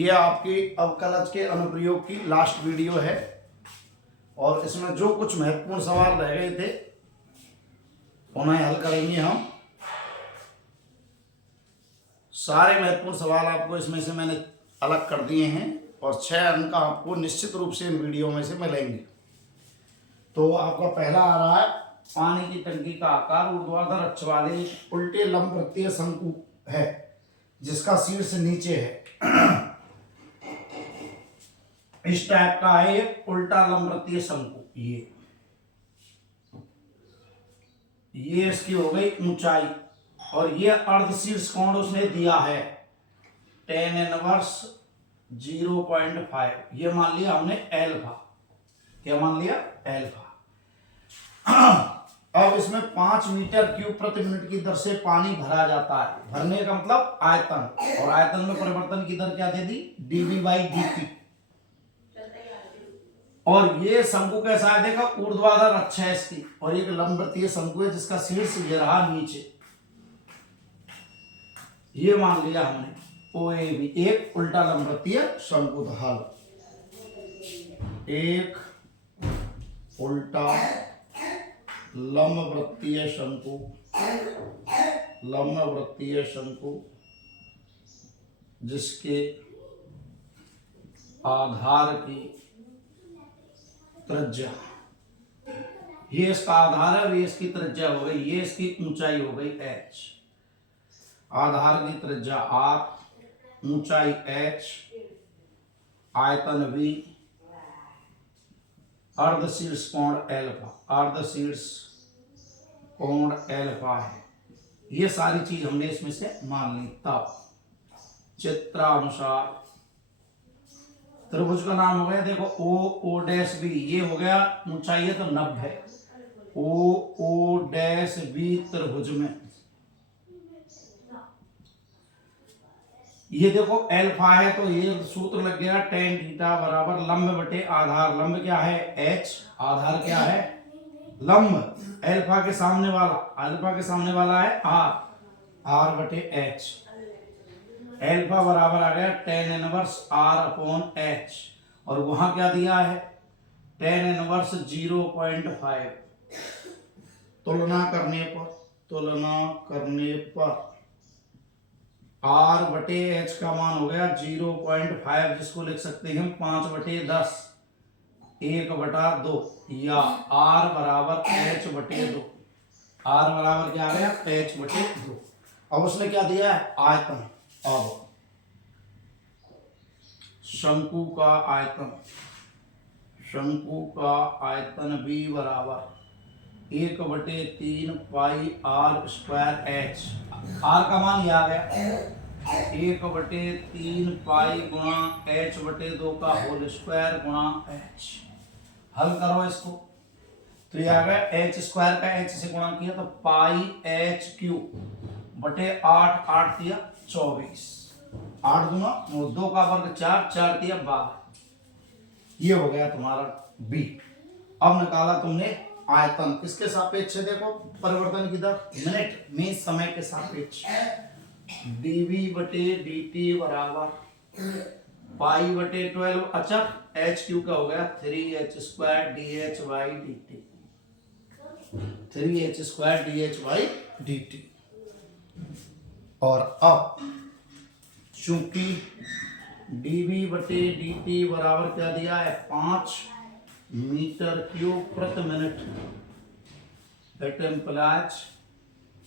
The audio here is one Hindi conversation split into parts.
ये आपकी अवकलज के अनुप्रयोग की लास्ट वीडियो है और इसमें जो कुछ महत्वपूर्ण सवाल रह गए थे उन्हें हल करेंगे हम। सारे महत्वपूर्ण सवाल आपको इसमें से मैंने अलग कर दिए हैं और 6 अंक आपको निश्चित रूप से इन वीडियो में से मिलेंगे। तो आपका पहला आ रहा है, पानी की टंकी का आकार ऊर्ध्वाधर अक्ष वाले उल्टे लंबवृत्तीय शंकु है जिसका शीर्ष नीचे है। इस टाइप का है ये उल्टा लंबवृत्तीय शंकु। ये इसकी हो गई ऊंचाई और ये अर्धशीर्ष कोण उसने दिया है tan इनवर्स 0.5। ये मान लिया हमने एल्फा। क्या मान लिया? एल्फा। अब इसमें 5 मीटर क्यूब प्रति मिनट की दर से पानी भरा जाता है। भरने का मतलब आयतन, और आयतन में परिवर्तन की दर क्या दे दी? dV/dt। और ये शंकु कैसा है? देखो ऊर्ध्वाधर अक्ष है इसकी और एक लंबवृत्तीय शंकु है जिसका शीर्ष ये रहा नीचे। ये मान लिया हमने OAB, एक उल्टा लंबवृत्तीय शंकु था। एक उल्टा लंबवृत्तीय शंकु, लंबवृत्तीय शंकु जिसके आधार की त्रिज्या, ये इसका आधार है, ये इसकी त्रिज्या हो गई, ये इसकी ऊंचाई हो गई h। आधार की त्रिज्या r, ऊंचाई h, आयतन v, अर्धशीर्ष कोण एल्फा, अर्धशीर्ष कोण एल्फा है। ये सारी चीज हमने इसमें से मान ली। तब चित्रानुसार त्रिभुज का नाम हो गया, देखो OO'B, ये हो गया ऊंचाई है तो 90। OO'B त्रिभुज में ये देखो एल्फा है तो ये सूत्र लग गया tan थीटा बराबर लंब बटे आधार। लंब क्या है? h, आधार क्या है? लंब। एल्फा के सामने वाला, अल्फा के सामने वाला है r बटे h। एल्फा बराबर आ गया tan इनवर्स r/h और वहां क्या दिया है? tan inverse 0.5। तुलना करने पर r बटे h का मान हो गया 0.5, जिसको लिख सकते हैं हम 5/10, 1/2 या r बराबर h बटे 2। r बराबर क्या आ गया? h बटे 2। अब उसने क्या दिया है? आयतन। अब शंकु का आयतन, शंकु का आयतन b बराबर 1/3 पाई r² h। r का मान यह आ गया 1/3 पाई गुणा h बटे 2 का होल स्क्वायर गुणा h। हल करो इसको तो यह आ गया h² का h से गुणा किया तो पाई h³ बटे 8, 8 दिया 24, 8 दूना 2 का वर्ग 4, 4 दिया 12। ये हो गया तुम्हारा b। अब निकाला तुमने आयतन, किसके सापेक्ष है? देखो परिवर्तन की दर मिनट में समय के सापेक्ष। dV/dt बराबर पाई बटे 12 अचर h³ का हो गया 3h² dH/dt, 3h² dH/dt। और अब चूंकि dV/dt बराबर क्या दिया है? 5 मीटर क्यूब प्रति मिनट। दैट इम्प्लाइज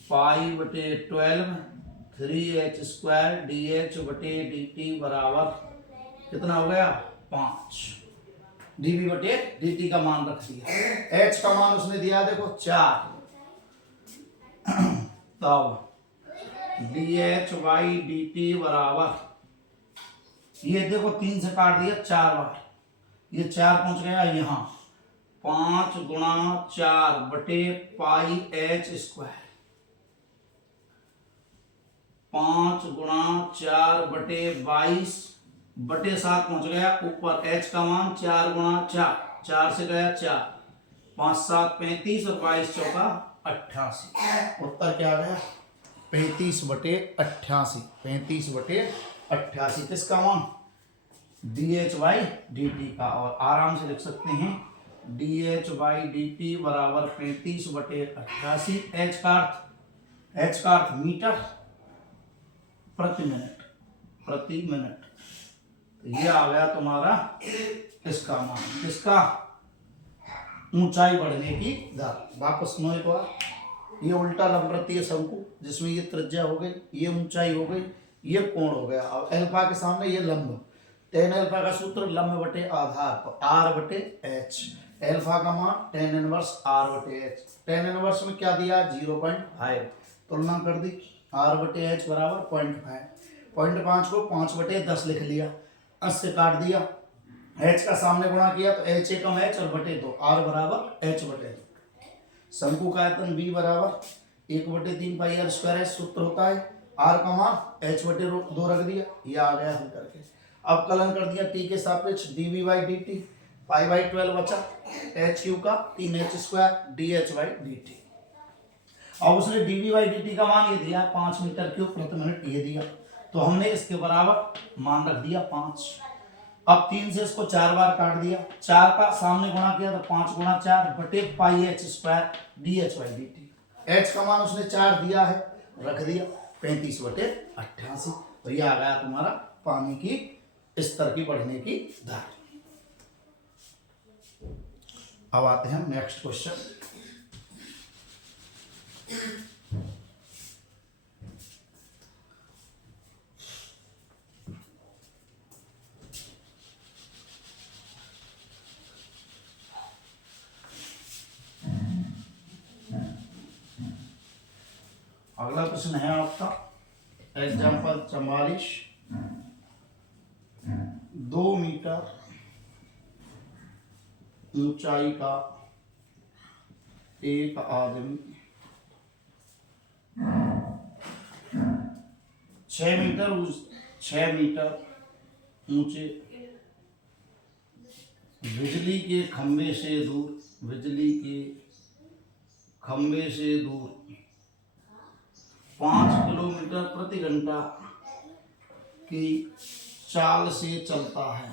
पाई/12 3h² dH/dt बराबर कितना हो गया? 5। dV/dt का मान रख दिया, h का मान उसने दिया देखो 4। तब dH/dt बराबर, ये देखो 3 से काट दिया 4 बार, ये 4 पहुंच गया यहाँ, 5 गुणा 4 बटे पाई h², 5 गुणा 4 बटे 22 बटे 7 पहुंच गया ऊपर। h का मान 4 गुणा 4, 4 से गया 4, 5 7 35 और 22 चौका 88। उत्तर क्या आ गया? 35/88, 35/88। किसका मान? dh/dt का, और आराम से लिख सकते हैं dh/dt बराबर 35/88। h का अर्थ मीटर प्रति मिनट। तो ये आ गया तुम्हारा इसका मान, इसका ऊंचाई बढ़ने की दर। वापस सुनो एक बार, ये उल्टा लंबवृत्तीय शंकु जिसमें ये त्रिज्या हो गई, ये ऊंचाई हो गई, ये कोण हो गया। अब अल्फा के सामने ये लंब, टेन अल्फा का सूत्र लंब बटे आधार, तो आर बटे एच। अल्फा का मान टेन इनवर्स आर बटे एच। टेन इनवर्स में क्या दिया 0.5, तुलना कर दी, आर बटे एच बराबर 0.5। 0.5 को 5/10 लिख लिया, 10 से काट दिया, एच का सामने गुणा किया तो एच एकम एच और बटे 2, आर बराबर एच बटे 2। शंकु का आयतन बी बराबर 1/3 पाई आर स्क्वायर एच सूत्र होता है, आर का मान एच बटे 2 रख दिया, ये आ गया हल करके। अब कलन कर दिया टी के सापेक्ष dv/dt, पाई/12 बचा, एच क्यू का 3h² dh/dt। अब उसने dv/dt का मान ये दिया 5 मीटर क्यूब प्रति मिनट ये दिया, तो हमने इसके बराबर मान रख दिया 5। अब 3 से इसको 4 बार काट दिया, 4 का सामने गुणा किया तो 5 गुणा 4 बटे πh² dh/dt। h का मान उसने 4 दिया है, रख दिया 35/88। तो ये आ गया तुम्हारा पानी की स्तर की बढ़ने की दर। अब आते हैं नेक्स्ट क्वेश्चन। अगला प्रश्न है आपका एग्जाम्पल 44। 2 मीटर ऊंचाई का एक आदमी 6 मीटर ऊंचे बिजली के खंभे से दूर 5 किलोमीटर प्रति घंटा की चाल से चलता है,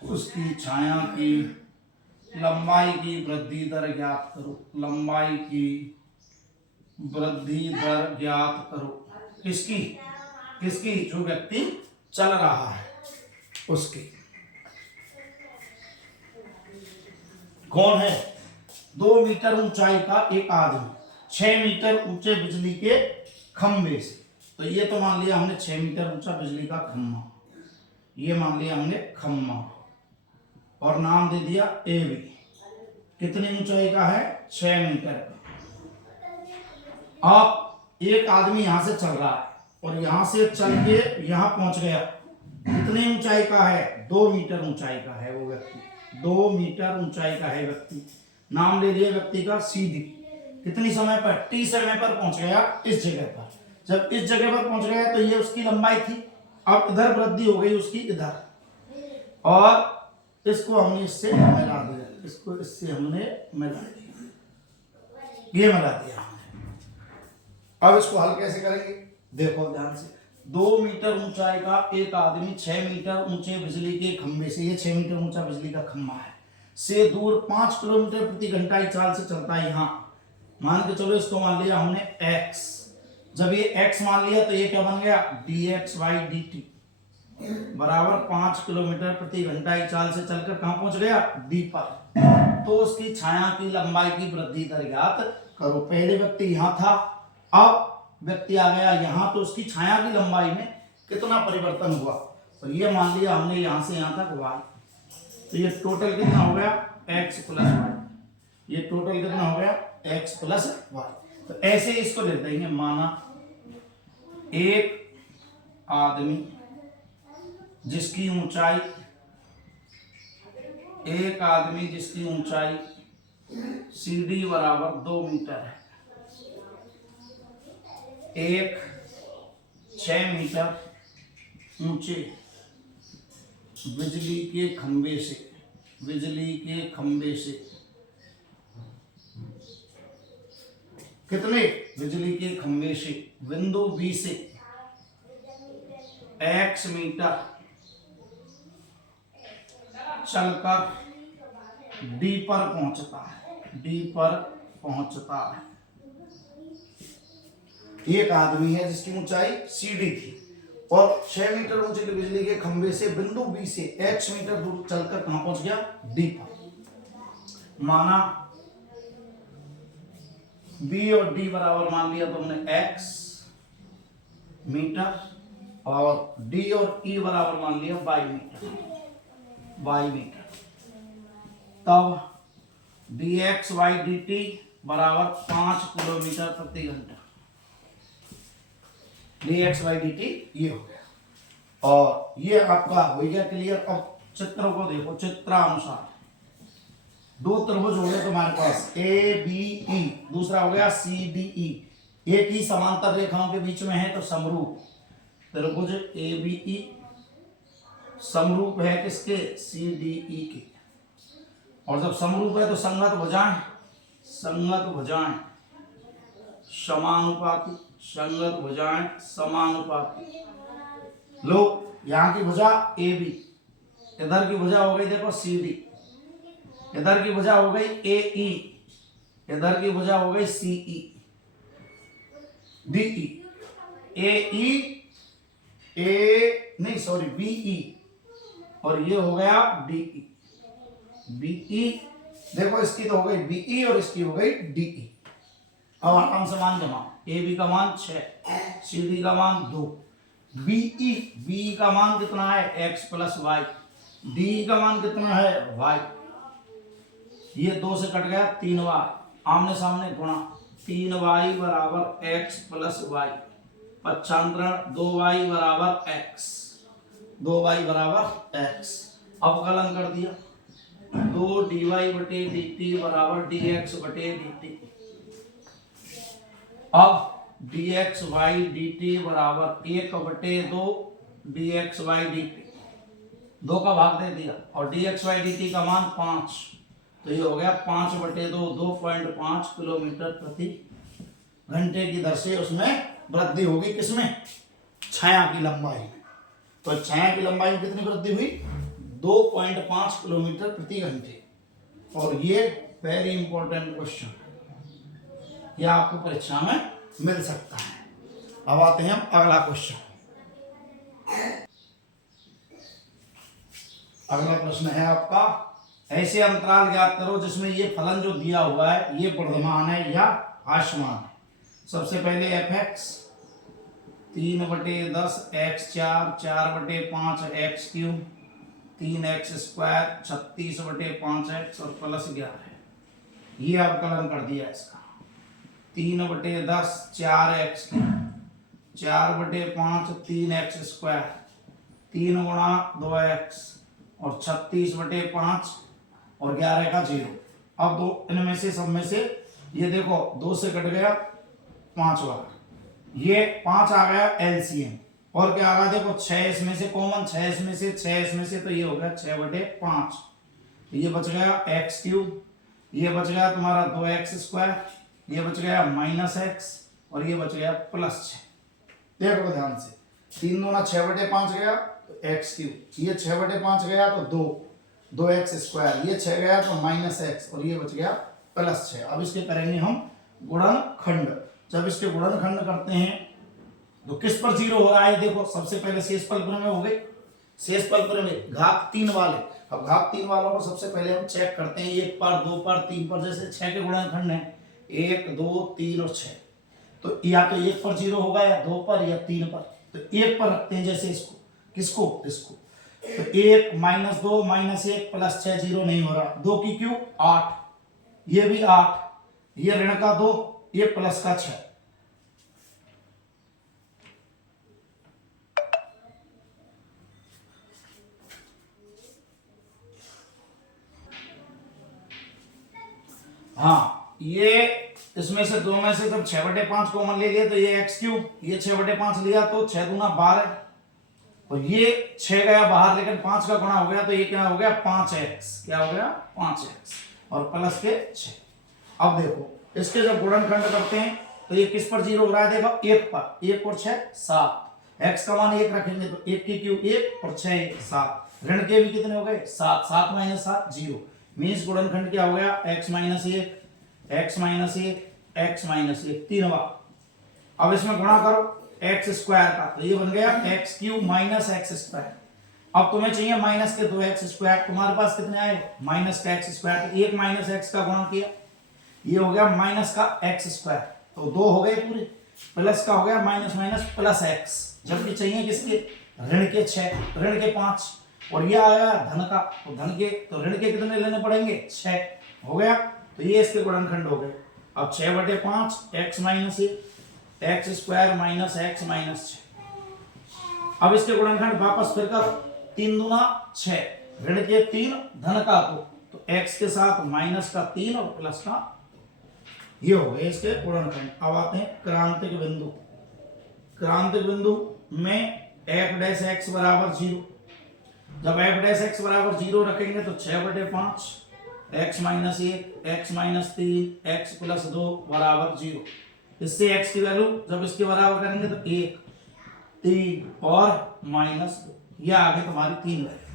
तो उसकी छाया की लंबाई की वृद्धि दर ज्ञात करो। किसकी जो व्यक्ति चल रहा है उसकी। कौन है? 2 मीटर ऊंचाई का एक आदमी 6 मीटर ऊंचे बिजली के खंभे से, तो ये तो मान लिया हमने 6 मीटर ऊंचा बिजली का खंभा, ये मान लिया हमने खंभा और नाम दे दिया ए बी। कितनी ऊंचाई का है? 6 मीटर का। अब एक आदमी यहां से चल रहा है और यहां से चल के यहां पहुंच गया, कितनी ऊंचाई का है? 2 मीटर ऊंचाई का है वो व्यक्ति, 2 मीटर ऊंचाई का है व्यक्ति। नाम ले लिया व्यक्ति का सीधी। कितनी समय पर? टी समय पर पहुंच गया इस जगह पर। जब इस जगह पर पहुंच गया तो ये उसकी लंबाई थी, अब इधर वृद्धि हो गई उसकी इधर, और इसको हमने इससे मिला दिया, ये मिला दिया हमने। अब इसको हल कैसे करेंगे देखो ध्यान से। 2 मीटर ऊंचाई का एक आदमी 6 मीटर ऊंचे बिजली के खंभे से, ये 6 मीटर ऊंचा बिजली का खंभा है, से दूर 5 किलोमीटर प्रति घंटा की चाल से चलता है। यहाँ मान के चलो इसको मान लिया हमने x। जब ये x मान लिया तो ये क्या बन गया? dx/dt बराबर 5 किलोमीटर प्रति घंटा की चाल से चलकर कहां पहुंच गया? d पर। तो उसकी छाया की लंबाई की वृद्धि दर ज्ञात करो। पहले व्यक्ति यहां था, अब व्यक्ति आ गया यहां, तो उसकी छाया की लंबाई में कितना परिवर्तन हुआ? तो ये मान लिया हमने यहां से यहां तक y, तो ये टोटल कितना हो गया? x + y। ये टोटल कितना हो गया? x + y। तो ऐसे इसको लिख देंगे, माना एक आदमी जिसकी ऊंचाई CD बराबर 2 मीटर है, एक 6 मीटर ऊंचे बिजली के खंभे से कितने बिजली के खंभे से बिंदु बी से x मीटर चलकर डी पर पहुंचता है, डी पर पहुंचता है। एक आदमी है जिसकी ऊंचाई सीडी थी और 6 मीटर ऊंचे के बिजली के खंभे से बिंदु बी से x मीटर दूर चलकर कहां पहुंच गया, डी पर। माना बी और डी बराबर मान लिया तो हमने x मीटर और डी और ई बराबर मान लिया y मीटर, y मीटर। तब dx by dt बराबर 5 किलोमीटर प्रति घंटा, dx by dt ये हो गया। और ये आपका हो गया क्लियर। अब चित्रों को देखो, चित्रानुसार दो त्रिभुज हो गए तुम्हारे पास ए बी ई, दूसरा हो गया सी डी ई। एक ही समांतर रेखाओं के बीच में है तो समरूप त्रिभुज ए बी ई समरूप है किसके, सी डी ई के। और जब समरूप है तो संगत भुजाएं, संगत भुजाएं समानुपाती, संगत भुजाएं समानुपाती। लो यहां की भुजा ए बी, इधर की भुजा हो गई देखो सी डी, इधर की भुजा हो गई ए ई, इधर की भुजा हो गई सी ई डी ई। ए ई ए नहीं सॉरी बी ई, और ये हो गया डी ई, बी ई। देखो इसकी तो हो गई बी ई और इसकी हो गई डी ई। अब आराम से मान जमा, ए बी का मान 6, सी डी का मान 2, बी ई का मान कितना है x प्लस वाई, डी का मान कितना है y। ये 2 से कट गया 3 बार, आमने सामने गुणा, 3y बराबर x प्लस वाई, पक्षांतरण 2y बराबर x, 2y बराबर x। अवकलन कर दिया, 2 dy बटे dt बराबर dx बटे dt। अब dx बाई dt बराबर 1 बटे 2 dx बाई dt, 2 का भाग दे दिया, और dx बाई dt का मान 5, तो ये हो गया 5 बटे 2, 2.5 किलोमीटर प्रति घंटे की दर से उसमें वृद्धि होगी। किसमें, छाया की लंबाई में। तो छाया की लंबाई में कितनी वृद्धि हुई, 2.5 किलोमीटर प्रति घंटे। और ये वेरी इंपॉर्टेंट क्वेश्चन, यह आपको परीक्षा में मिल सकता है। अब आते हैं हम अगला क्वेश्चन। अगला प्रश्न है आपका, ऐसे अंतराल ज्ञात करो जिसमें ये फलन जो दिया हुआ है ये वर्धमान है या ह्रासमान है। सबसे पहले F x 3/10 x4, 4/5 x3, 3x square 36/5x और प्लस 11। ये अवकलन कर दिया इसका, 3/10 4x, 4/5 3x स्क्वायर, 3 गुणा 2x और 36/5 और 11 का 0। अब दो इनमें से सब में से ये देखो 2 से कट गया 5 बार, ये 5 आ गया एलसीएम, और क्या आ रहा देखो 6 इसमें से कॉमन, 6 इसमें से 6 इसमें से, तो ये हो गया 6/5। ये बच गया x3, ये बच गया तुम्हारा 2x स्क्वायर, ये बच गया -x और ये बच गया +6। देखो ध्यान से, 3 दूना 6/5 गया तो x3, ये 6/5 गया तो 2x स्क्वायर, ये 6 गया तो -x और ये बच गया +6। अब इसके करेंगे हम गुणनखंड। जब इसके गुणनखंड करते हैं तो किस पर 0 हो रहा है, देखो सबसे पहले शेष पल में हो गई, शेष पल में घात 3 वाले। अब घात 3 वालों को सबसे पहले हम चेक करते हैं, 1 पर 2 पर 3 पर, जैसे 6 के गुणनखंड है 1 2 3 और 6, तो या तो 1 पर 0 होगा या 2 पर या 3 पर, तो 1 पर रखते हैं जैसे इसको, किसको, इसको, तो 1 -2 -1 +6 0 नहीं हो रहा, 2 की क्यों 8, ये भी 8, ये ऋण का 2, ये प्लस का 6। हाँ, ये इसमें से 2 में से जब 6/5 कॉमन ले लिया तो ये x3, ये 6/5 लिया तो 6 दूना 12, और ये 6 गया बाहर लेकिन 5 का गुणा हो गया तो ये क्या हो गया 5x, क्या हो गया 5x और प्लस के 6। अब देखो इसके जब गुणनखंड करते हैं तो ये किस पर जीरो हो रहा है, देखो 1 पर, 1 और 6 7, x का मान 1 रखेंगे तो 1 की क्यूब 1 और 6 7, ऋण के भी कितने हो गए 7, 7 माइनस 7 0, मीन्स गुणनखंड क्या हो गया x minus 1 x minus 1 x minus 1 तीन बार। अब इसमें गुणा करो x स्क्वायर का तो ये बन गया x cube minus x square. अब तुम्हें चाहिए माइनस के 2x स्क्वायर, तुम्हारे पास कितने आए माइनस का x स्क्वायर, तो 1 माइनस x का गुणा किया ये हो गया माइनस का x स्क्वायर, तो 2 हो गए पूरे, प्लस का हो गया माइनस माइनस प्लस x, जबकि चाहिए किसके ऋण के 6 ऋण के 5, और ये आया धन का, तो धन के तो ऋण के कितने लेने पड़ेंगे 6, हो गया, तो ये इसके गुणनखंड हो गए। अब 6/5 x minus 1 x square minus x minus 6। अब इसके गुणनखंड वापस फिर करो, 3 दूना 6, ऋण के 3 धन का 2, तो x के साथ माइनस का 3 और प्लस का, ये हो गए इसके गुणनखंड। अब आते हैं क्रांतिक बिंदु, क्रांतिक बिंदु में f डैश x बराबर 0, जब f डैश x बराबर 0 रखेंगे तो 6/5 x minus 1 x minus 3 x plus 2 बराबर 0, इससे x की वैल्यू जब इसके बराबर करेंगे तो 1 3 और माइनस 2, ये आ गई तुम्हारी 3 वैल्यू।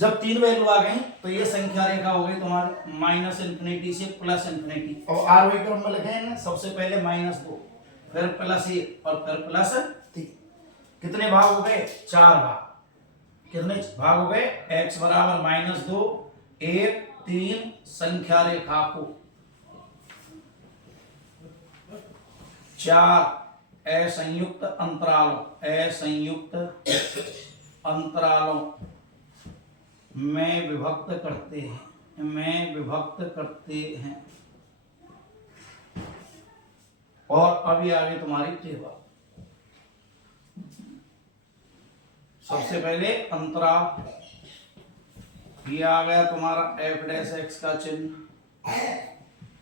जब 3 वैल्यू आ गई तो ये संख्या रेखा हो गई तुम्हारी माइनस इंफिनिटी से प्लस इंफिनिटी, और आरोही क्रम में लिखे हैं सबसे पहले -2 फिर +1 और फिर +3, कितने भाग हो गए 4 भाग, कितने भाग हो गए x बराबर -2 1 3 संख्या रेखा को 4 असंयुक्त अंतरालों में विभक्त करते हैं, और अब ये आगे तुम्हारी टेबल, सबसे पहले अंतराल, ये आ गया तुम्हारा f डैश x का चिन्ह,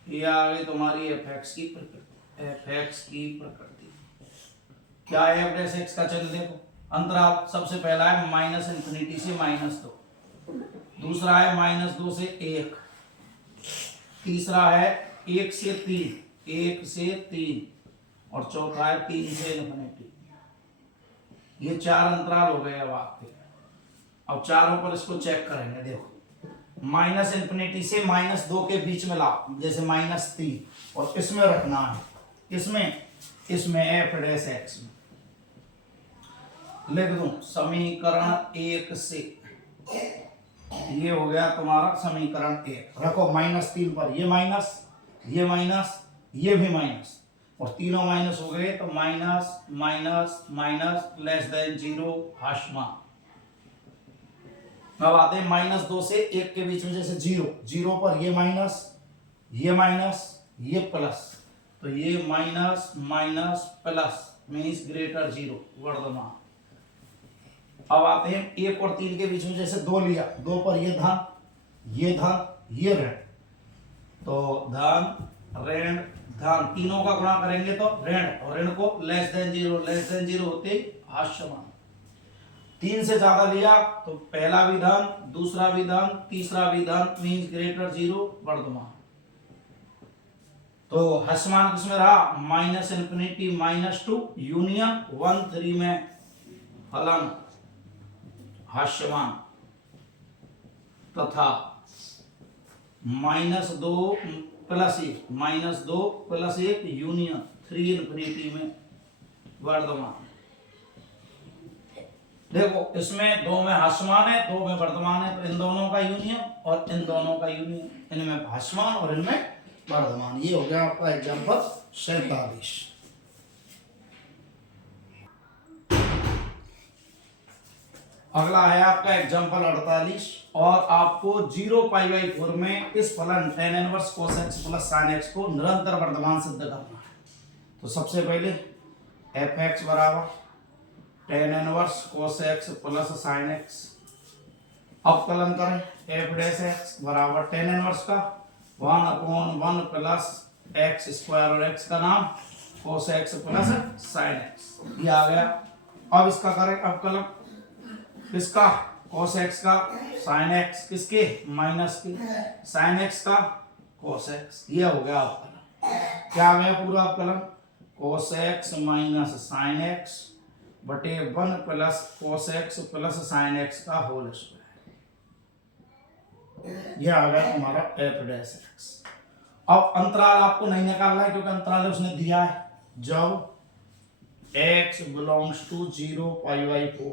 ये आ गई तुम्हारी fx की प्रकृति, क्या है f डैश x का चिन्ह, देखो अंतराल सबसे पहला है माइनस इंफिनिटी से -2, दूसरा है -2 से 1, तीसरा है 1 से 3 और चौथा है 3 से इंफिनिटी। ये 4 अंतराल हो गए। अब आपके अब चारों पर इसको चेक करेंगे, देखो माइनस इंफिनिटी से -2 के बीच में लाओ, जैसे -3, और इसमें रखना है, इसमें f डैश x में लिख दूं समीकरण 1 से, ये हो गया तुम्हारा समीकरण 1, रखो -3 पर, ये माइनस ये भी माइनस, और तीनों माइनस हो गए तो minus minus minus less than 0 हाशमान। अब आते हैं -2 से 1 के बीच में, जैसे 0 पर ये प्लस, तो ये minus minus plus means greater 0 वर्धमान। अब आते हैं 1 और 3 के बीच में, जैसे 2 लिया, 2 पर ये धन ये ऋण, तो धन ऋण धन, तीनों का गुणा करेंगे तो ऋण, और ऋण को लेस देन 0 होते हास्यमान। 3 से ज्यादा लिया तो पहला भी धन, दूसरा भी धन, तीसरा भी धन मीन्स ग्रेटर 0 वर्धमान। तो हास्यमान किसमें रहा -इंफिनिटी -2 यूनियन 1 3 में फलन हास्यमान, तथा -2 + 1 यूनियन 3 इंफिनिटी में वर्धमान। देखो इसमें 2 में हास्यमान है, 2 में वर्धमान है, तो इन दोनों का यूनियन और इन दोनों का यूनियन, इनमें हास्यमान और इनमें वर्धमान। ये हो गया आपका एग्जांपल 47। अगला है आपका एग्जांपल 48, और आपको 0π/4 में इस फलन tan inverse cos x plus sin x को निरंतर वर्धमान सिद्ध करना है। तो सबसे पहले fx बराबर tan inverse cos x plus sin x, अवकलन करें f डैश x बराबर tan इनवर्स का 1/1 प्लस x स्क्वायर, और x का नाम cos x plus sin x, ये आ गया। अब इसका करें अवकलन, किसका cos x का sin x, किसके माइनस के sin x का cos x, ये हो गया अवकलन। क्या आ गया पूरा अवकलन? cos x minus sine x बटे 1 plus cos x plus sign x का होल स्क्वायर। ये आ गया तुम्हारा f डैश x। अब अंतराल आपको नहीं निकालना है क्योंकि अंतराल उसने दिया है। जब x बिलोंग्स टू 0π/4,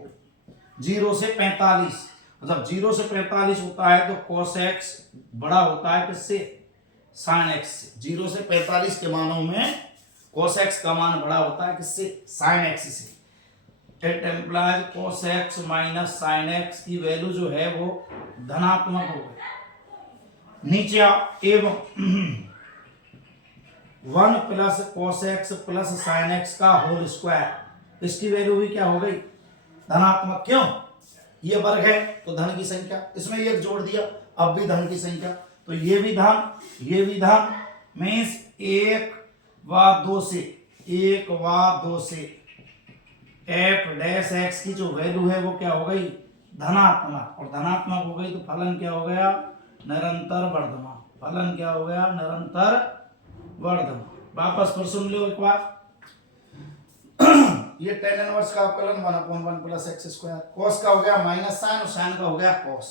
0 से 45, मतलब 0 से 45 होता है तो cos x बड़ा होता है किससे? sin x से। 0 से 45 के मानों में cos x का मान बड़ा होता है किससे? sin x से। It implies cos x minus sin x की वैल्यू जो है वो धनात्मक हो गई। नीचे एवं 1 plus cos x plus sin x का होल स्क्वायर, इसकी वैल्यू भी क्या हो गई? धनात्मक। क्यों? ये वर्ग है तो धन की संख्या, इसमें एक जोड़ दिया, अब भी धन की संख्या, तो ये भी धन मीन्स 1 व 2 से f डैश x की जो वैल्यू है वो क्या हो गई? धनात्मक। और धनात्मक हो गई तो फलन क्या हो गया? निरंतर वर्धमान। फलन क्या हो गया? निरंतर वर्धमान। वापस फिर सुन लो एक बार। ये tan इनवर्स का अवकलन 1/1 प्लस एक्स स्क्वायर, cos का हो गया माइनस साइन और साइन का हो गया cos,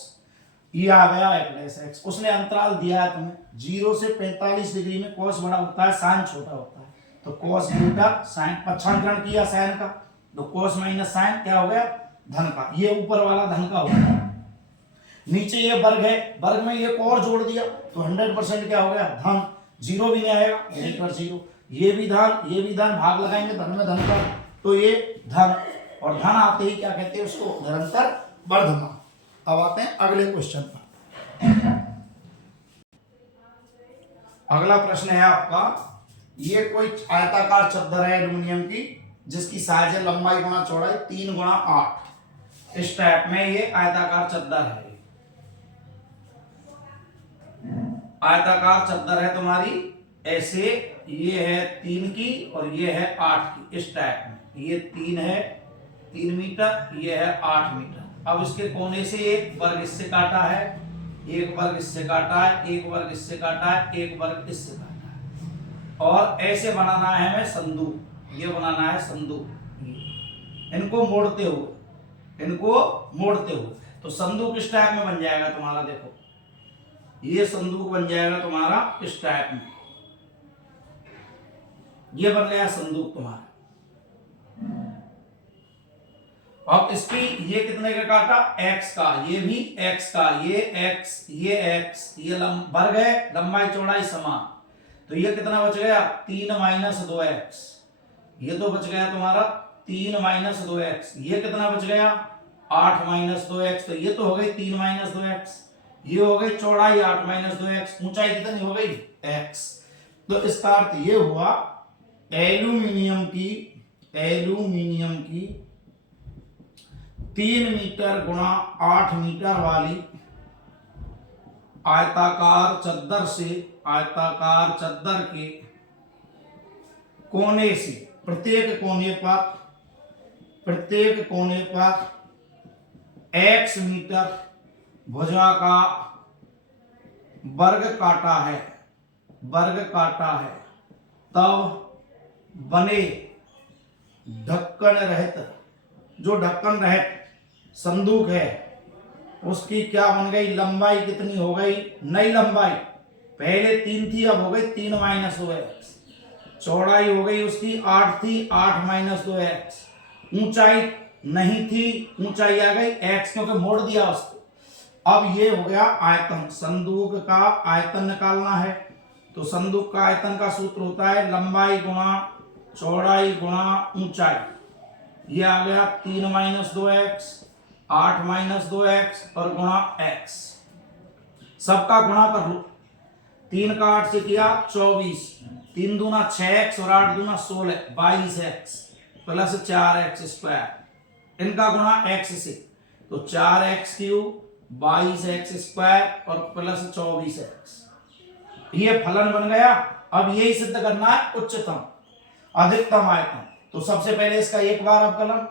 ये आ गया f प्लस x। उसने अंतराल दिया है तुम्हें 0 से 45 डिग्री में cos बड़ा होता है, साइन छोटा होता है, तो cos ग्रेटर साइन, पक्षांतरण किया साइन का तो cos माइनस साइन क्या हो गया? धन का। ये ऊपर वाला धन का हो गया। नीचे ये वर्ग है, वर्ग में एक और जोड़ दिया तो 100% क्या हो गया? धन। 0 भी नहीं आएगा, यहीं पर 0, ये भी धन, भाग लगाएंगे धन में धन का, तो ये धन। और धन आते ही क्या कहते हैं उसको? निरंतर वर्धमान। अब आते हैं अगले क्वेश्चन पर। अगला प्रश्न है आपका, ये कोई आयताकार चद्दर है एल्यूमिनियम की जिसकी साइज है लंबाई गुणा चौड़ाई 3 गुणा 8। इस टाइप में ये आयताकार चद्दर है। आयताकार चद्दर है तुम्हारी ऐसे, ये है 3 की और ये है 8 की, इस टाइप में। ये 3 है 3 मीटर, ये है 8 मीटर। अब इसके कोने से एक वर्ग इससे काटा है, एक वर्ग इससे काटा है, एक वर्ग इससे काटा है, एक वर्ग इससे काटा है, और ऐसे बनाना है हमें संदूक। ये बनाना है संदूक, इनको मोड़ते हुए, तो संदूक इस टाइप में बन जाएगा तुम्हारा। देखो ये संदूक बन जाएगा तुम्हारा इस टाइप में, ये बन गया संदूक तुम्हारा। अब इसकी ये कितने का काटा? x का, ये भी x का, ये x, ये वर्ग है, लंबाई चौड़ाई समान, तो ये कितना बच गया? 3 माइनस 2x। ये तो बच गया तुम्हारा 3 माइनस 2x। ये कितना बच गया? 8 माइनस 2x, तो ये तो हो गई 3 माइनस 2x। ये हो गई चौड़ाई 8 माइनस 2x, ऊंचाई कितनी हो गई? x। तो इसका अर्थ ये हुआ एल्यूमिनियम की 3 मीटर गुणा 8 मीटर वाली आयताकार चद्दर के कोने से प्रत्येक कोने पर x मीटर भुजा का वर्ग काटा है, तब बने ढक्कन रहित संदूक है उसकी क्या बन गई? लंबाई कितनी हो गई? नई लंबाई पहले 3 थी, अब हो गई 3 माइनस 2x। चौड़ाई हो गई उसकी 8 थी, 8 माइनस 2x। ऊंचाई नहीं थी, ऊंचाई आ गई x, क्योंकि मोड़ दिया उसको। अब ये हो गया आयतन। संदूक का आयतन निकालना है तो संदूक का आयतन का सूत्र होता है लंबाई गुणा चौड़ाई गुणा ऊंचाई। ये आ गया 3 माइनस 2x, 8 माइनस 2x और गुणा x। सबका गुणा कर लो। 3 का 8 से किया 24, 3 दूना 6x और 8 दूना 16, 22x प्लस 4x स्क्वायर। इनका गुणा x से तो 4x क्यूब 22x स्क्वायर और प्लस 24x। ये फलन बन गया। अब यही सिद्ध करना है उच्चतम अधिकतम आयतन। तो सबसे पहले इसका एक बार अवकलन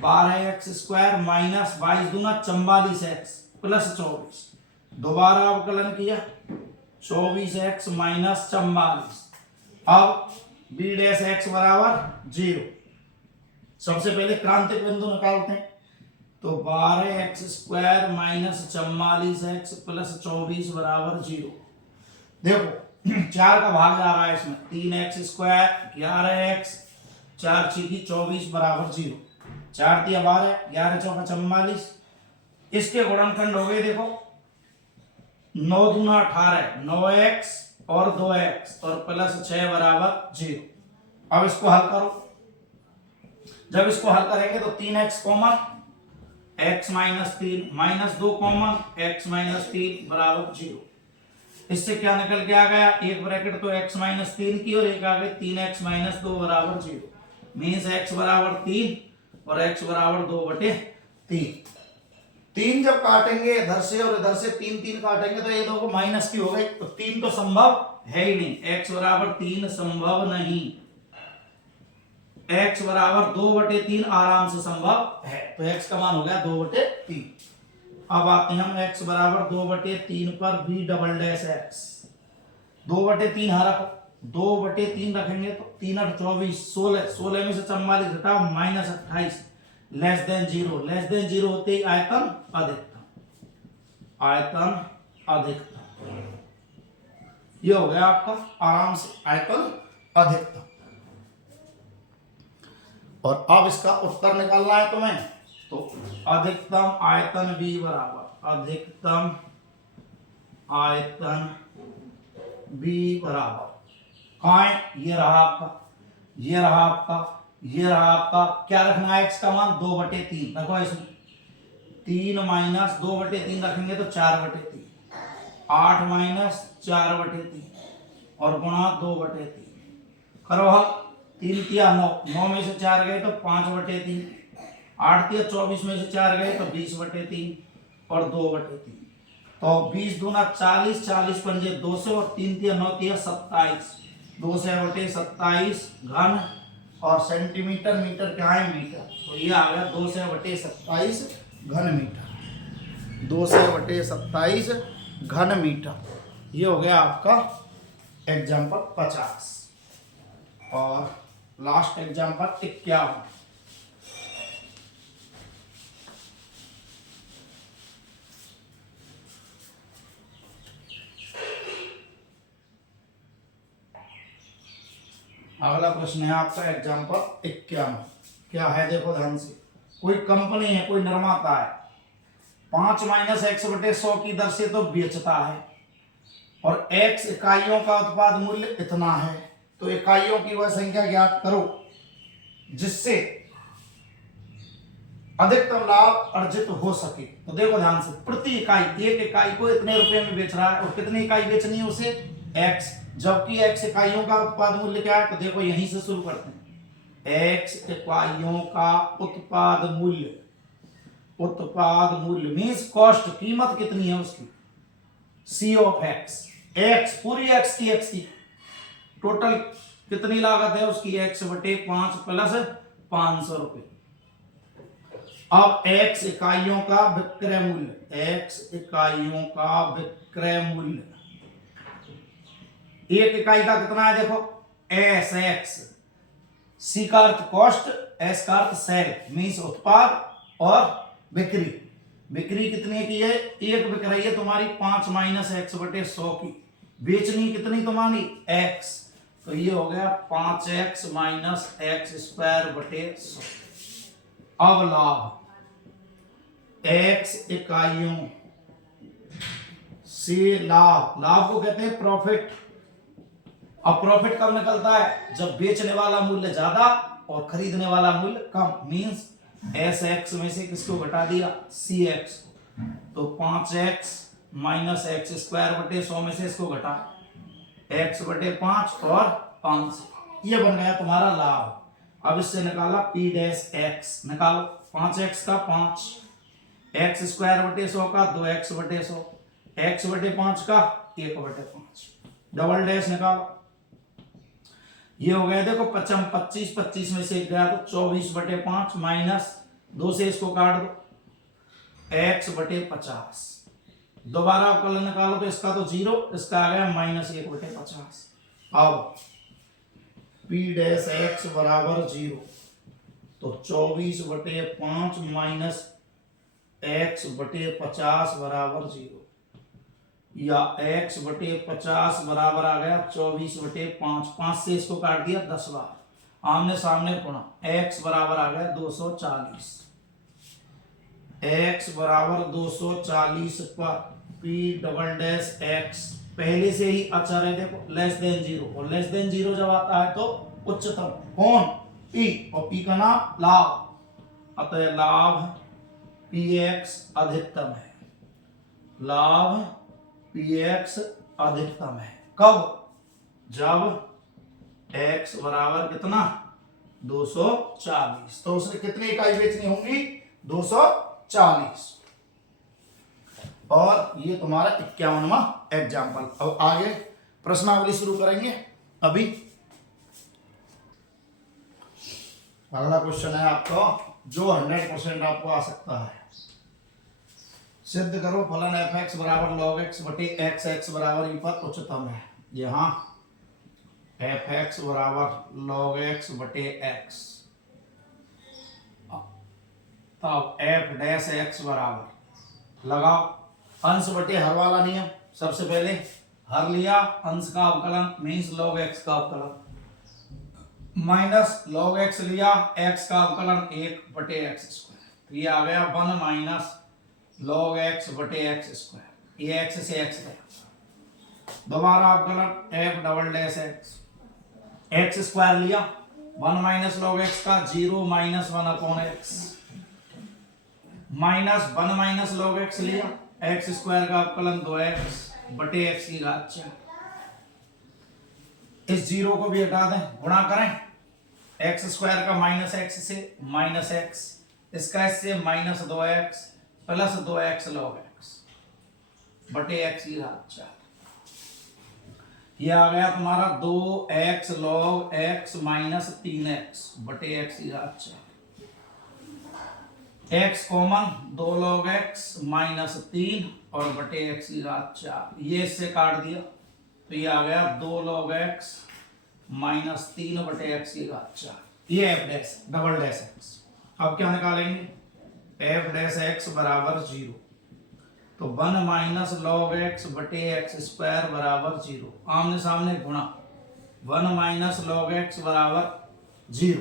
12x स्क्वायर माइनस 22 दूना 44x प्लस 24। दोबारा अवकलन किया 24x माइनस 44। अब b डैश x बराबर 0। सबसे पहले क्रांतिक बिंदु निकालते हैं, तो 12x square minus 44x plus 24 बराबर 0। देखो 4 का भाग जा रहा है इसमें, 3x स्क्वायर 11x 4 छीकी 24 बराबर 0। 4 तिया 12, 11 चौका 44। इसके गुणनखंड हो गए, देखो 9 दूना 18, 9x और 2x और प्लस 6 बराबर 0। अब इसको हल करो। जब इसको हल करेंगे तो 3x common, x minus 3 minus 2 common, x minus 3 बराबर 0। इससे क्या निकल के आ गया, एक ब्रैकेट तो x माइनस 3 की और एक आ गई 3x माइनस 2 बराबर 0। मीन्स x बराबर 3 और x बराबर 2/3। 3 जब काटेंगे इधर से और इधर से 3 3 काटेंगे तो ये दो माइनस की हो गई, तो 3 तो संभव है ही नहीं, x बराबर 3 संभव नहीं, x बराबर 2/3 आराम से संभव है, तो x का मान हो गया 2/3। अब आते हैं हम x बराबर 2/3 पर b डबल डैश x। 2/3 यहाँ रखो, 2/3 रखेंगे तो 3 8 24, 16, 16 में से 44 घटाओ minus 28 less than 0। Less than 0 होते ही आयतन अधिकतम, आयतन अधिकतम, ये हो गया आपका आराम से आयतन अधिकतम। और अब इसका उत्तर निकालना है तुम्हें, तो अधिकतम आयतन b बराबर, अधिकतम आयतन b बराबर कहाँ है, ये रहा आपका, ये रहा आपका, ये रहा आपका। क्या रखना है, x का मान 2/3 रखो इसमें, 3 माइनस 2/3 रखेंगे तो 4/3, 8 माइनस 4/3 और गुणा 2/3 करो। हम 3 तिया 9, 9 में से 4 गए तो 5/3, 8 तिया 24 में से 4 गए तो 20/3 और 2/3। तो 20 दूना 40, 40 पंजे 200 और 3 तिया 9 तिया 27, 200/27 घन और सेंटीमीटर, मीटर क्या है मीटर, तो ये आ गया 200/27 घन मीटर, 200/27 घन मीटर। ये हो गया आपका एग्जाम्पल 50 और लास्ट एग्जाम्पल 51। अगला प्रश्न है आपका एग्जाम्पल 51। क्या है, देखो ध्यान से। कोई कंपनी है, कोई निर्माता है, 5-x/100 की दर से तो बेचता है और x इकाइयों का उत्पाद मूल्य इतना है, तो इकाइयों की वह संख्या ज्ञात करो जिससे अधिकतम लाभ अर्जित हो सके। तो देखो ध्यान से, प्रति इकाई, एक इकाई को इतने रुपए में बेच रहा है और कितनी इकाई बेचनी है उसे, x, जबकि x इकाइयों का उत्पाद मूल्य क्या है, तो देखो यहीं से शुरू करते हैं। x इकाइयों का उत्पाद मूल्य, उत्पाद मूल्य मींस कॉस्ट, कीमत कितनी है उसकी, c ऑफ x, x पूरी x की टोटल कितनी लागत है उसकी, x/5 प्लस 500 रुपए। अब x इकाइयों का विक्रय मूल्य, x इकाइयों का विक्रय मूल्य, एक इकाई का कितना है, देखो SX, C का अर्थ कॉस्ट, S का अर्थ सेल मींस उत्पाद और बिक्री, बिक्री कितने की है, एक बिक रही है तुम्हारी 5-x/100 की, बेचनी कितनी तुम्हारी x, तो ये हो गया 5x - x²/100। अब लाभ, x इकाइयों से लाभ, लाभ को कहते हैं प्रॉफिट। अब प्रॉफिट कब निकलता है, जब बेचने वाला मूल्य ज्यादा और खरीदने वाला मूल्य कम, मींस SX में से किसको घटा दिया, CX, तो 5x - x²/100 में से इसको घटा x/5 और 5, ये बन गया तुम्हारा लाभ। अब इससे निकाला P डैश x, निकालो 5x का 5, x²/100 का 2x/100, x/5 का 1/5, डबल डैश निकालो, ये हो गया देखो 25, 25 में से 1 गया तो 24/5 माइनस 2 से इसको काट दो x/50, दोबारा अवकलन निकालो तो इसका तो 0, इसका आ गया -1/50। अब p डैश x बराबर 0, तो 24/5 माइनस x/50 बराबर 0, या x/50 बराबर आ गया 24/5। 5 से इसको काट दिया 10 बार, आमने सामने गुणा, x बराबर आ गया 240। x बराबर 240 पर p डबल डैश x पहले से ही अचर है, देखो लेस देन 0, और लेस देन 0 जब आता है तो उच्चतम कौन, p, और p का नाम लाभ, अतः लाभ px अधिकतम है, लाभ px अधिकतम है। कब, जब x बराबर कितना 240, तो उसने कितनी इकाई बेचनी होंगी 240। और ये तुम्हारा 51वां एग्जाम्पल। अब आगे प्रश्नावली शुरू करेंगे। अभी अगला क्वेश्चन है आपका जो 100% आपको आ सकता है। सिद्ध करो फलन f(x) बराबर log x बटे x, x बराबर e पर उच्चतम है। यहाँ f(x) बराबर log x बटे x, तब f डैश x बराबर लगाओ अंश बटे हर वाला नियम। सबसे पहले हर लिया, अंश का अवकलन मीन्स log x का अवकलन, माइनस log x लिया, x का अवकलन 1/x², ये आ गया 1 माइनस log x बटे x², ये x से x गया। दोबारा अवकलन f डबल डैश x² लिया, 1 माइनस log x का 0 minus 1/x, minus 1 minus log x लिया, x² का अवकलन 2x बटे x की घात 4। इस 0 को भी हटा दें, गुणा करें x² का माइनस x से माइनस x, इसका इससे minus 2x plus 2x log x बटे x की घात 4। ये आ गया तुम्हारा 2x log x minus 3x बटे x की घात 4। x common 2 log x minus 3 और बटे x की घात 4, ये इससे काट दिया तो ये आ गया 2 log x माइनस 3 बटे x की घात 4, ये f dash double dash x। अब क्या निकालेंगे, f डैश x बराबर 0, तो 1 माइनस log x बटे x² बराबर 0, आमने सामने गुणा, 1 माइनस log x बराबर 0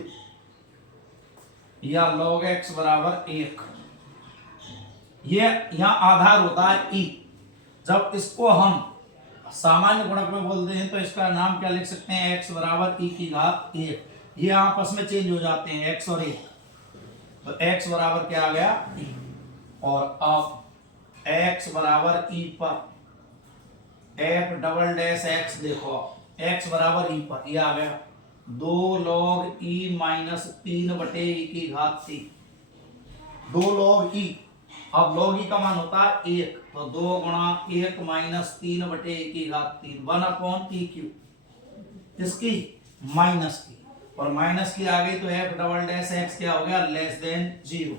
या log x बराबर 1, ये यहाँ आधार होता है e। जब इसको हम सामान्य गुणक में बोलते हैं तो इसका नाम क्या लिख सकते हैं, x बराबर e की घात 1। ये आपस में चेंज हो जाते हैं x और 1, तो x बराबर क्या आ गया e, और अब x बराबर e पर f डबल डैश x, देखो x बराबर e पर, ये आ गया 2 log e माइनस 3 बटे e की घात 3, 2 log e, अब log e का मान होता है 1, तो 2 गुणा 1 माइनस 3 बटे e की घात 3, 1/e³ इसकी माइनस की, और माइनस की आ गई तो f डबल डैश x क्या हो गया लेस देन 0,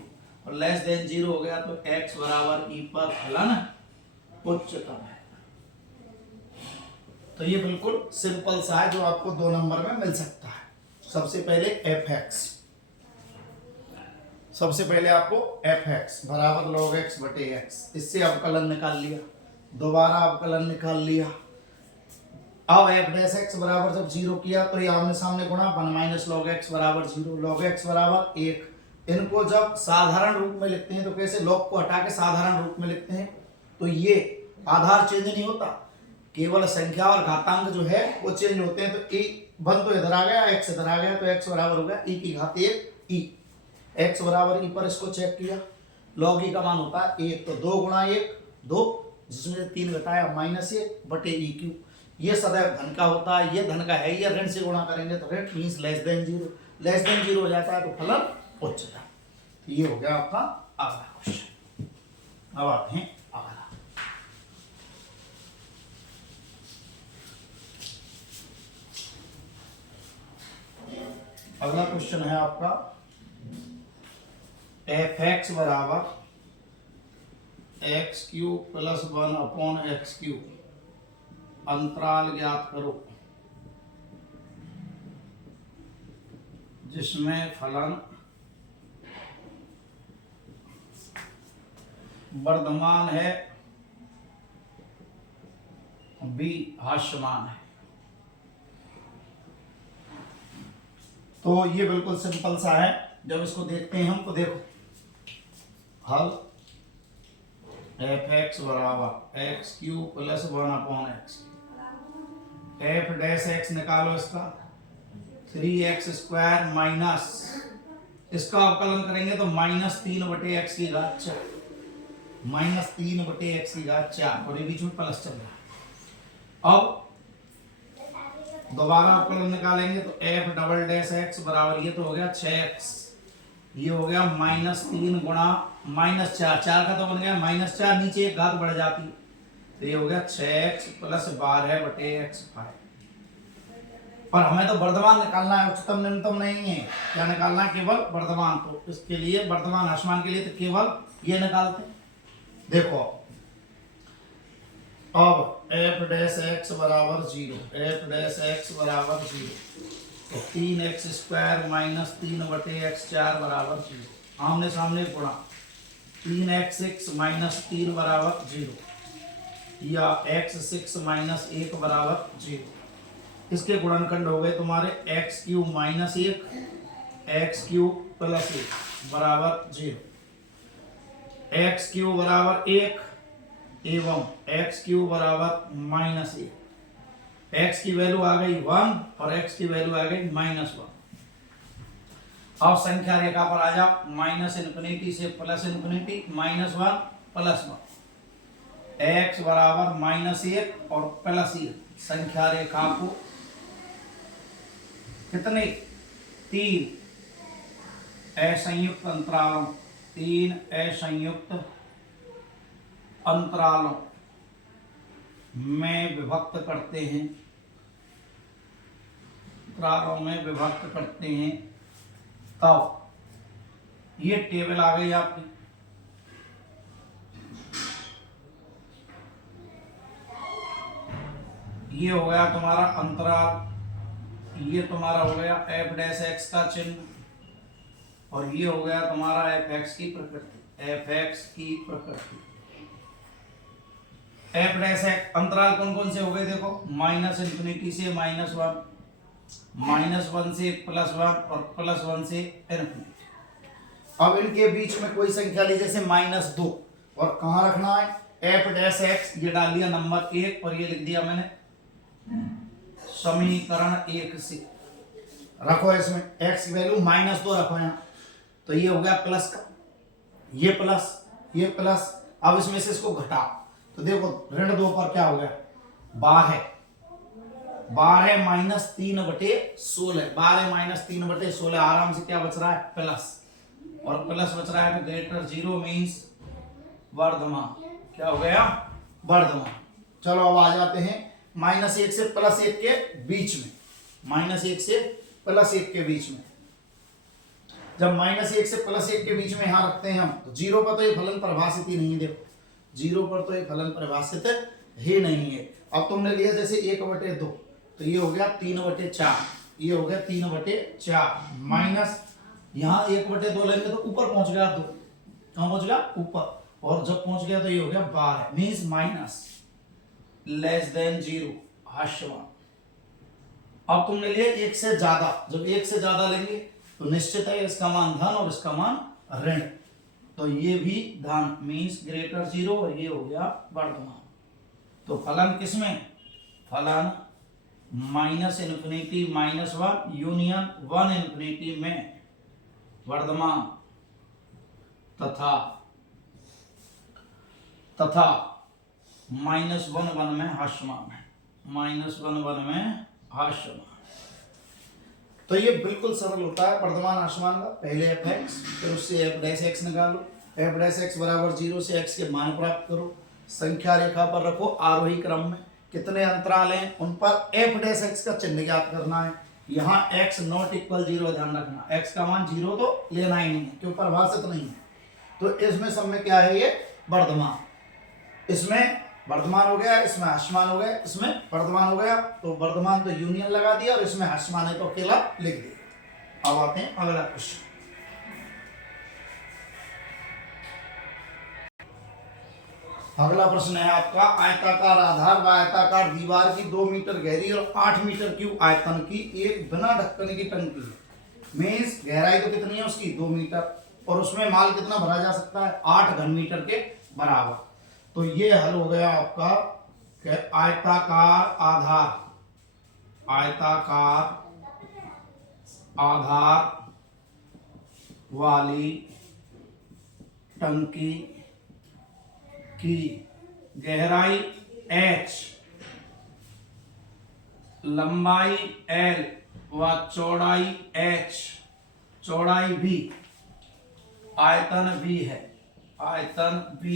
और लेस देन 0 हो गया तो x बराबर e पर फलन उच्चतम है। तो ये बिल्कुल सिंपल सा है जो आपको 2 नंबर में मिल सकता है। सबसे पहले f(x), सबसे पहले आपको f(x) बराबर log x बटे x, इससे अवकलन निकाल लिया, दोबारा अवकलन निकाल लिया। अब f डैश x बराबर जब 0 किया तो ये आमने सामने गुणा, 1 माइनस log x बराबर 0, log x बराबर 1। इनको जब साधारण रूप में लिखते हैं तो कैसे, log को हटा के साधारण रूप में लिखते हैं, तो ये आधार चेंज नहीं होता, केवल संख्या और घातांक जो है वो चेंज होते हैं। तो e1 तो इधर आ गया, x इधर आ गया, तो x बराबर हो गया e की घात 1 e, x बराबर e पर इसको चेक किया, log e का मान होता है 1, तो 2 गुणा 1 2, जिसमें 3 घटाया -1 बटे e³, ये सदैव धन का होता है, ये धन का है, ये ऋण से गुणा करेंगे तो ऋण means less than 0, less than 0 हो जाता है तो फलन उच्चतम। ये हो गया आपका अगला क्वेश्चन। अब आते हैं अगला, अगला क्वेश्चन है आपका f(x) बराबर x cube plus 1 upon x cube, अंतराल ज्ञात करो जिसमें फलन वर्धमान है बी हास्यमान है। तो ये बिल्कुल सिंपल सा है। जब इसको देखते हैं हम तो देखो हल एफ एक्स बराबर x cube plus 1 upon x, F dash x निकालो इसका 3x स्क्वायर माइनस, इसका अवकलन करेंगे तो -3/x की घात 4, -3/x की घात 4, और ये बीच में प्लस चल रहा है। अब दोबारा अवकलन निकालेंगे तो एफ डबल डैश एक्स बराबर, ये तो हो गया 6x, ये हो गया -3 गुणा -4, 4 का तो बन गया -4, नीचे एक घात बढ़ जाती है तो ये हो गया 6x प्लस 12/x 5। पर हमें तो वर्धमान निकालना है, उच्चतम निम्नतम नहीं है। क्या निकालना है? केवल वर्धमान। तो इसके लिए वर्धमान हास्यमान के लिए तो केवल ये निकालते हैं। देखो अब एफ डैश एक्स बराबर 0, एफ डैश एक्स बराबर 0, तो 3x स्क्वायर माइनस 3/x 4 बराबर 0, आमने सामने गुणा 3x6 माइनस 3 बराबर 0, या x6 माइनस 1 बराबर 0। इसके गुणनखंड हो गए तुम्हारे x cube minus 1, x cube plus 1 बराबर 0, एक्स क्यूब बराबर 1 एवं एक्स क्यूब बराबर -1। एक्स की वैल्यू आ गई 1 और एक्स की वैल्यू आ गई -1। अब संख्या रेखा पर आ जाओ, -∞ से +∞, -1 +1, एक्स बराबर -1 और +1। संख्या रेखा को कितने 3 असंयुक्त अंतरालों, 3 असंयुक्त अंतरालों में विभक्त करते हैं, अंतरालों में विभक्त करते हैं। तब ये टेबल आ गई आपकी। ये हो गया तुम्हारा अंतराल, ये तुम्हारा हो गया एफ डैश एक्स का चिन्ह, और ये हो गया तुम्हारा एफ एक्स की प्रकृति, एफ एक्स की प्रकृति। एफ डैश एक्स अंतराल कौन कौन से हो गए देखो, -∞ से -1, -1 से +1 और +1 से ∞। अब इनके बीच में कोई संख्या ली, जैसे -2, और कहाँ रखना है एफ डैश एक्स, ये डाल दिया नंबर 1 और ये लिख दिया मैंने समीकरण 1 से। रखो इसमें x की वैल्यू -2 रखो यहाँ, तो ये हो गया प्लस का, ये प्लस, ये प्लस। अब इसमें से इसको घटाओ तो देखो ऋण 2 पर क्या हो गया 12, 12 -3/16, 12 -3/16, आराम से क्या बच रहा है प्लस, और प्लस बच रहा है तो ग्रेटर 0 मीन्स वर्धमान। क्या हो गया वर्धमान। चलो अब आ जाते हैं -1 से +1 के बीच में, -1 से +1 के बीच में। जब -1 से +1 के बीच में यहां रखते हैं हम, तो 0 पर तो ये फलन परिभाषित ही नहीं है। देखो 0 पर तो ये फलन परिभाषित ही नहीं है। अब तुमने लिया जैसे 1/2, तो ये हो गया 3/4, ये हो गया 3/4 माइनस यहाँ 1/2 लेंगे तो ऊपर पहुंच गया 2, कहां पहुंच गया ऊपर, और जब पहुंच गया तो ये हो गया 12 मीन्स माइनस <0 हास्यमान। अब तुमने लिया 1 से ज्यादा, जब 1 से ज्यादा लेंगे तो निश्चित है इसका मान धन और इसका मान ऋण, तो ये भी धन मीन्स ग्रेटर 0 और ये हो गया वर्धमान। तो फलन किसमें, फलन -∞ -1 यूनियन 1 ∞ में वर्धमान तथा -1 में हास्यमान है, -1 में हास्यमान। तो ये बिल्कुल सरल होता है वर्धमान हास्यमान का। पहले एफ एक्स, फिर उससे एफ डैश एक्स निकालो, एफ डैश एक्स बराबर 0 से एक्स के मान प्राप्त करो, संख्या रेखा पर रखो आरोही क्रम में, कितने अंतराल हैं उन पर एफ डैश एक्स का चिन्ह ज्ञात करना है। यहाँ x ≠ 0 ध्यान रखना, x का मान 0 तो लेना ही नहीं है क्योंकि परिभाषित नहीं है। तो इसमें सब में क्या है ये वर्धमान। इसमें वर्धमान हो गया, इसमें ह्रासमान हो गया, इसमें वर्धमान हो गया, तो वर्धमान तो यूनियन लगा दिया और इसमें ह्रासमान है तो अकेला लिख दिया। अब आते हैं अगला क्वेश्चन। अगला प्रश्न है आपका, आयताकार आधार व आयताकार दीवार की 2 मीटर गहरी और 8 मीटर क्यूब आयतन की एक बिना ढक्कन की टंकी है। मीन्स गहराई तो कितनी है उसकी 2 मीटर और उसमें माल कितना भरा जा सकता है 8 घन मीटर के बराबर। तो ये हल हो गया आपका आयताकार आधार, आयताकार आधार वाली टंकी की गहराई h, लंबाई l व चौड़ाई h, चौड़ाई v, आयतन v है, आयतन v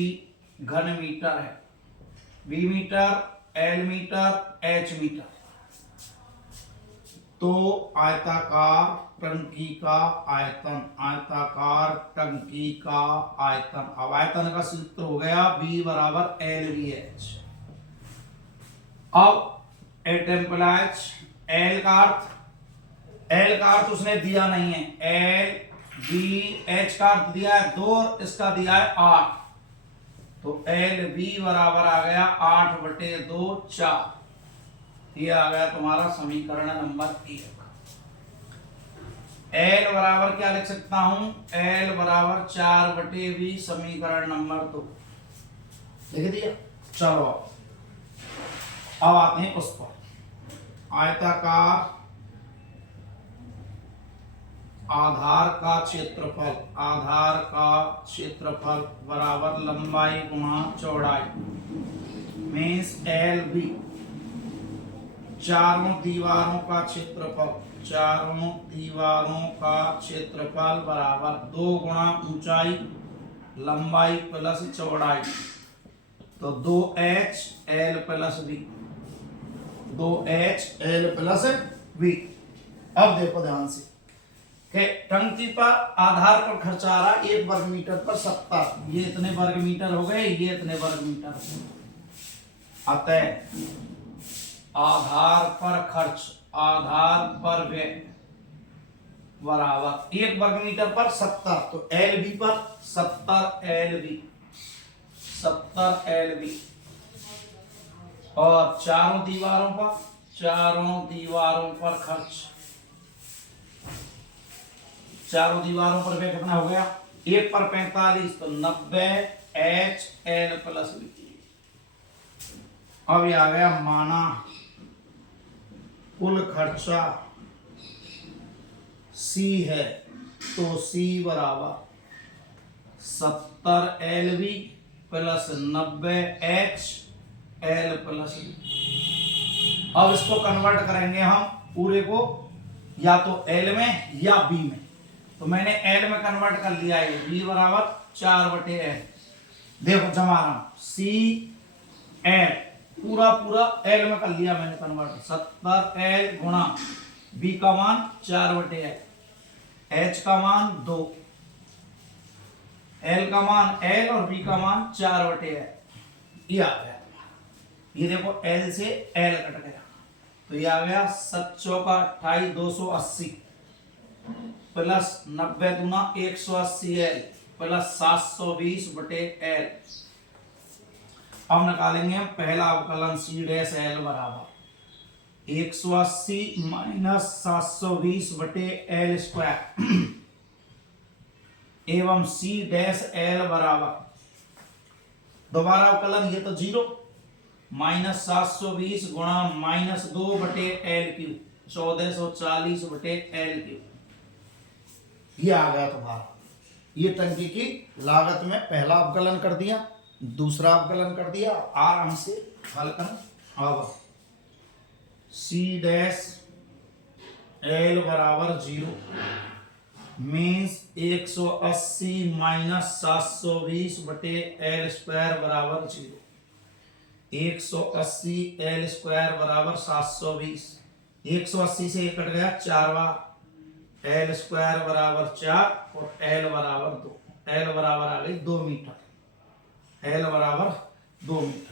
घन मीटर है, v metre, l metre, h metre. तो आयताकार टंकी का आयतन, आयताकार टंकी का आयतन, अब आयतन का सूत्र हो गया V बराबर LVH। अब एट एम्प्लाइज L का अर्थ उसने दिया नहीं है, LVH का अर्थ दिया है 2 और इसका दिया है 8, तो LV बराबर आ गया 8/2 4। ये आ गया तुम्हारा समीकरण नंबर 1। L बराबर क्या लिख सकता हूं, L बराबर 4/V, समीकरण नंबर 2 लिख दिया। चलो अब आते हैं उस पर, आयताकार आधार का क्षेत्रफल, आधार का क्षेत्रफल बराबर लंबाई गुणा चौड़ाई, मीन्स LV, चारों दीवारों का क्षेत्रफल, चारों दीवारों का क्षेत्रफल बराबर 2 गुणा ऊंचाई लंबाई प्लस चौड़ाई, तो 2HL plus V, 2HL plus V। अब देखो ध्यान से कि टंकी पर आधार पर खर्चा आ रहा 1 वर्ग मीटर पर 70, ये इतने वर्ग मीटर हो गए, ये इतने वर्ग मीटर हो गए। अतः आधार पर खर्च, आधार पर व्यय बराबर 1 वर्ग मीटर पर 70, तो LV पर 70 LV और चारों दीवारों पर खर्च, चारों दीवारों पर व्यय कितना हो गया 1 पर 45, तो 90 HL प्लस V। अब ये आ गया माना कुल खर्चा C है, तो C बराबर 70 LV plus 90 HL plus V। अब इसको कन्वर्ट करेंगे हम पूरे को या तो L में या B में, तो मैंने L में कन्वर्ट कर लिया है, V बराबर 4/L। देखो जमा रहा हूं, C L पूरा L में कर लिया मैंने कन्वर्ट, 70L गुणा B का मान 4/L, H का मान 2, L का मान L और B का मान 4/L। ये आ गया, ये देखो L से L कट गया, तो ये आ गया 7×4 = 280 प्लस 90 गुना 180L प्लस 720/L। अब निकालेंगे हम पहला अवकलन C' L बराबर 180 माइनस 720/L स्क्वायर एवं C' L बराबर, दोबारा अवकलन, ये तो 0 माइनस 720 गुणा माइनस 2/L³ 1440/L³। ये आ गया तुम्हारा, ये टंकी की लागत में पहला अवकलन कर दिया, दूसरा अवकलन कर दिया, आराम से हल कर। अब C' L बराबर 0 मीन्स 180 माइनस 720/L स्क्वायर बराबर 0, 180 L स्क्वायर बराबर 720, 180 से 1 कट गया 4 बार, L स्क्वायर बराबर 4 और L बराबर 2, L बराबर आ गई 2 मीटर, L बराबर 2 मीटर।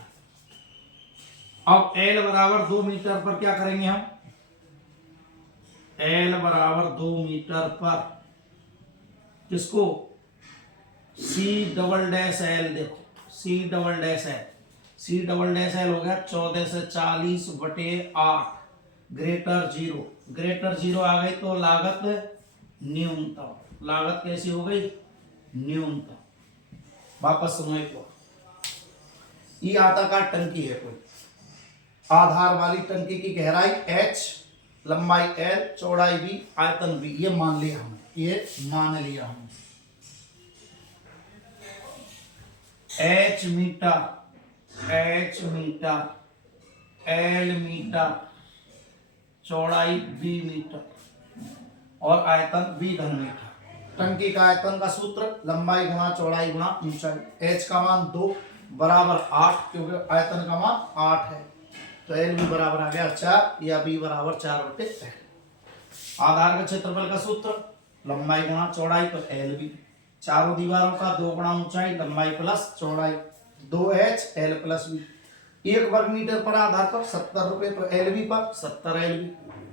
अब L बराबर 2 मीटर पर क्या करेंगे हम, L बराबर 2 मीटर पर किसको, C डबल डैश L, देखो C double dash L, C double dash L हो गया 14 से 40 बटे 8 ग्रेटर 0, ग्रेटर 0 आ गई तो लागत न्यूनतम, लागत कैसी हो गई, न्यूनतम। वापस सुनो एक बार, ये आयताकार टंकी है कोई, आधार वाली टंकी की गहराई h, लंबाई L, चौड़ाई B, आयतन B, ये मान लिया हमने, ये मान लिया हमने। h metre, h metre, L metre, चौड़ाई B मीटर और आयतन B घन मीटर। टंकी का आयतन का सूत्र लंबाई गुणा चौड़ाई गुणा ऊंचाई। h का मान 2 बराबर 8, क्योंकि आयतन का मान 8 है, तो L भी बराबर आ गया 4 या B बराबर 4 बटे 8। आधार का क्षेत्रफल का सूत्र लंबाई गुणा चौड़ाई पर L भी, चारों दीवारों का 2 गुणा ऊंचाई, लंबाई प्लस चौड़ाई, 2h L प्लस B। 1 वर्ग मीटर पर आधार पर 70 रुपए, तो LB पर 70 LB।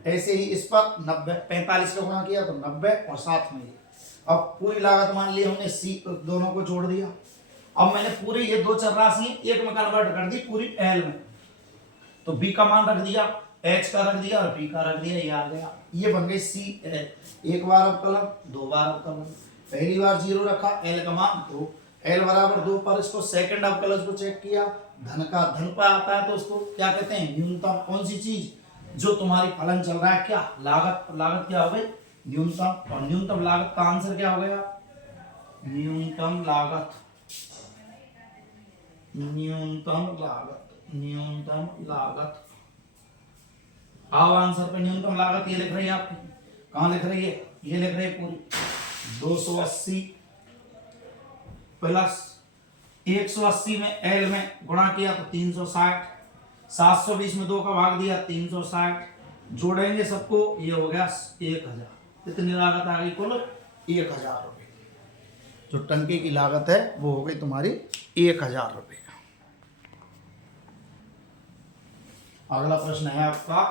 ऐसे ही इस पर 90, 45 का गुणा किया तो 90 और साथ में। अब पूरी लागत मान ली हमने, C दोनों को जोड़ दिया। अब मैंने पूरी ये दो चर राशि एक में कन्वर्ट कर दी पूरी L में, तो B का मान रख दिया, H का रख दिया और P का रख दिया, ये आ गया। ये बन गई C L। एक बार अवकलन, 2 बार अवकलन। पहली बार 0 रखा, L का मान 2, L बराबर 2 पर इसको सेकंड अवकलन को चेक किया, धन का धन पर आता है तो उसको क्या कहते हैं, न्यूनतम। कौन सी चीज, जो तुम्हारी फलन चल रहा है, क्या लागत, लागत क्या हो गई, न्यूनतम। और न्यूनतम लागत का आंसर क्या हो गया, न्यूनतम लागत, न्यूनतम लागत, न्यूनतम लागत। आओ आंसर पे न्यूनतम लागत ये लिख रही है आपकी, कहां लिख रही है, ये लिख रही है पूरी 280 प्लस 180 में L में गुणा किया तो 360, 720 में 2 का भाग दिया 360, जोड़ेंगे सबको, ये हो गया 1000। इतनी लागत आ गई कुल 1000 रुपए। जो टंकी की लागत है वो हो गई तुम्हारी 1000 रुपए। अगला प्रश्न है आपका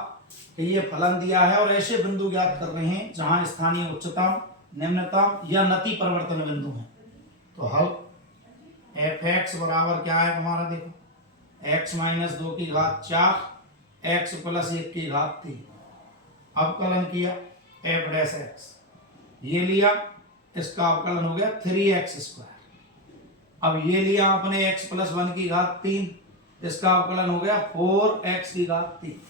कि ये फलन दिया है और ऐसे बिंदु ज्ञात कर रहे हैं जहां स्थानीय उच्चतम, निम्नतम या नति परिवर्तन बिंदु हैं। तो हल f(x) बराबर क्या है तुम्हारा, देखो x माइनस 2 की घात 4, x प्लस 1 की घात 3। अवकलन किया f डैश x, ये लिया, इसका अवकलन हो गया 3x स्क्वायर। अब ये लिया आपने x प्लस 1 की घात 3, इसका अवकलन हो गया 4x की घात 3।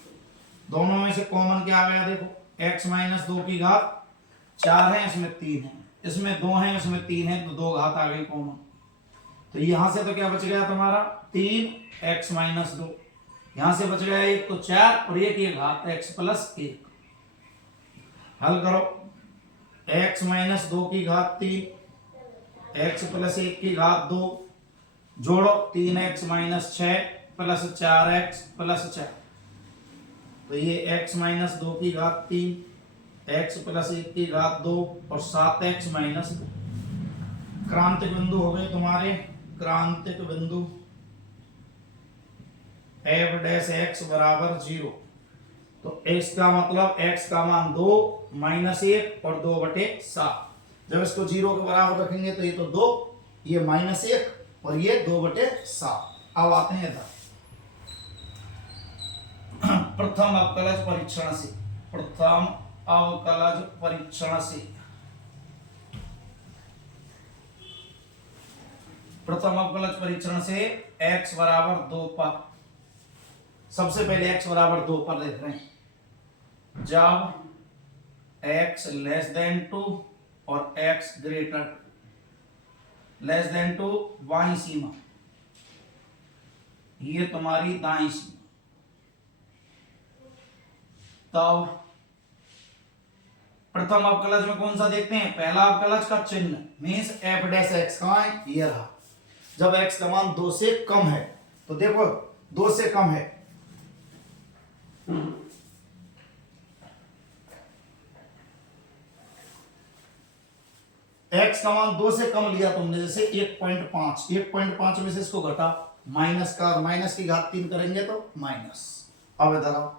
दोनों में से कॉमन क्या आ गया, देखो x माइनस 2 की घात 4 है, इसमें 3 है, इसमें 2 है, इसमें 3 है, तो 2 घात आ गई कॉमन। तो यहां से तो क्या बच गया तुम्हारा 3x माइनस 2, यहां से बच गया 1 तो 4 और 1 की घात x प्लस 1। हल करो, x माइनस 2 की घात 3, x प्लस 1 की घात 2, जोड़ो 3x minus 6 plus 4x plus 4, तो ये x माइनस 2 की घात 3, x प्लस 1 की घात 2 और 7x माइनस 2। क्रांतिक बिंदु हो गए तुम्हारे, क्रांतिक बिंदु f डैश x बराबर 0। तो x का मतलब x का मान 2 माइनस 1 और 2 बटे 7। जब इसको 0 के बराबर रखेंगे तो ये तो 2, ये माइनस 1 और ये 2 बटे 7। अब आते हैं इधर प्रथम अवकलज परीक्षण से, प्रथम अवकलज परीक्षण से, प्रथम अवकलज परीक्षण से x बराबर 2 पर, सबसे पहले x बराबर 2 पर लिख रहे हैं। जब x लेस देन 2 और x ग्रेटर लेस देन 2 बाईं सीमा, ये तुम्हारी दाईं सीमा, तब प्रथम अवकलज में कौन सा देखते हैं, पहला अवकलज का चिन्ह मींस f डैश x कहां है, ये रहा। जब x का मान 2 से कम है, तो देखो 2 से कम है, x का मान 2 से कम लिया तुमने, जैसे 1.5, 1.5 में से इसको घटा माइनस का, और माइनस की घात 3 करेंगे तो माइनस। अब इधर आओ,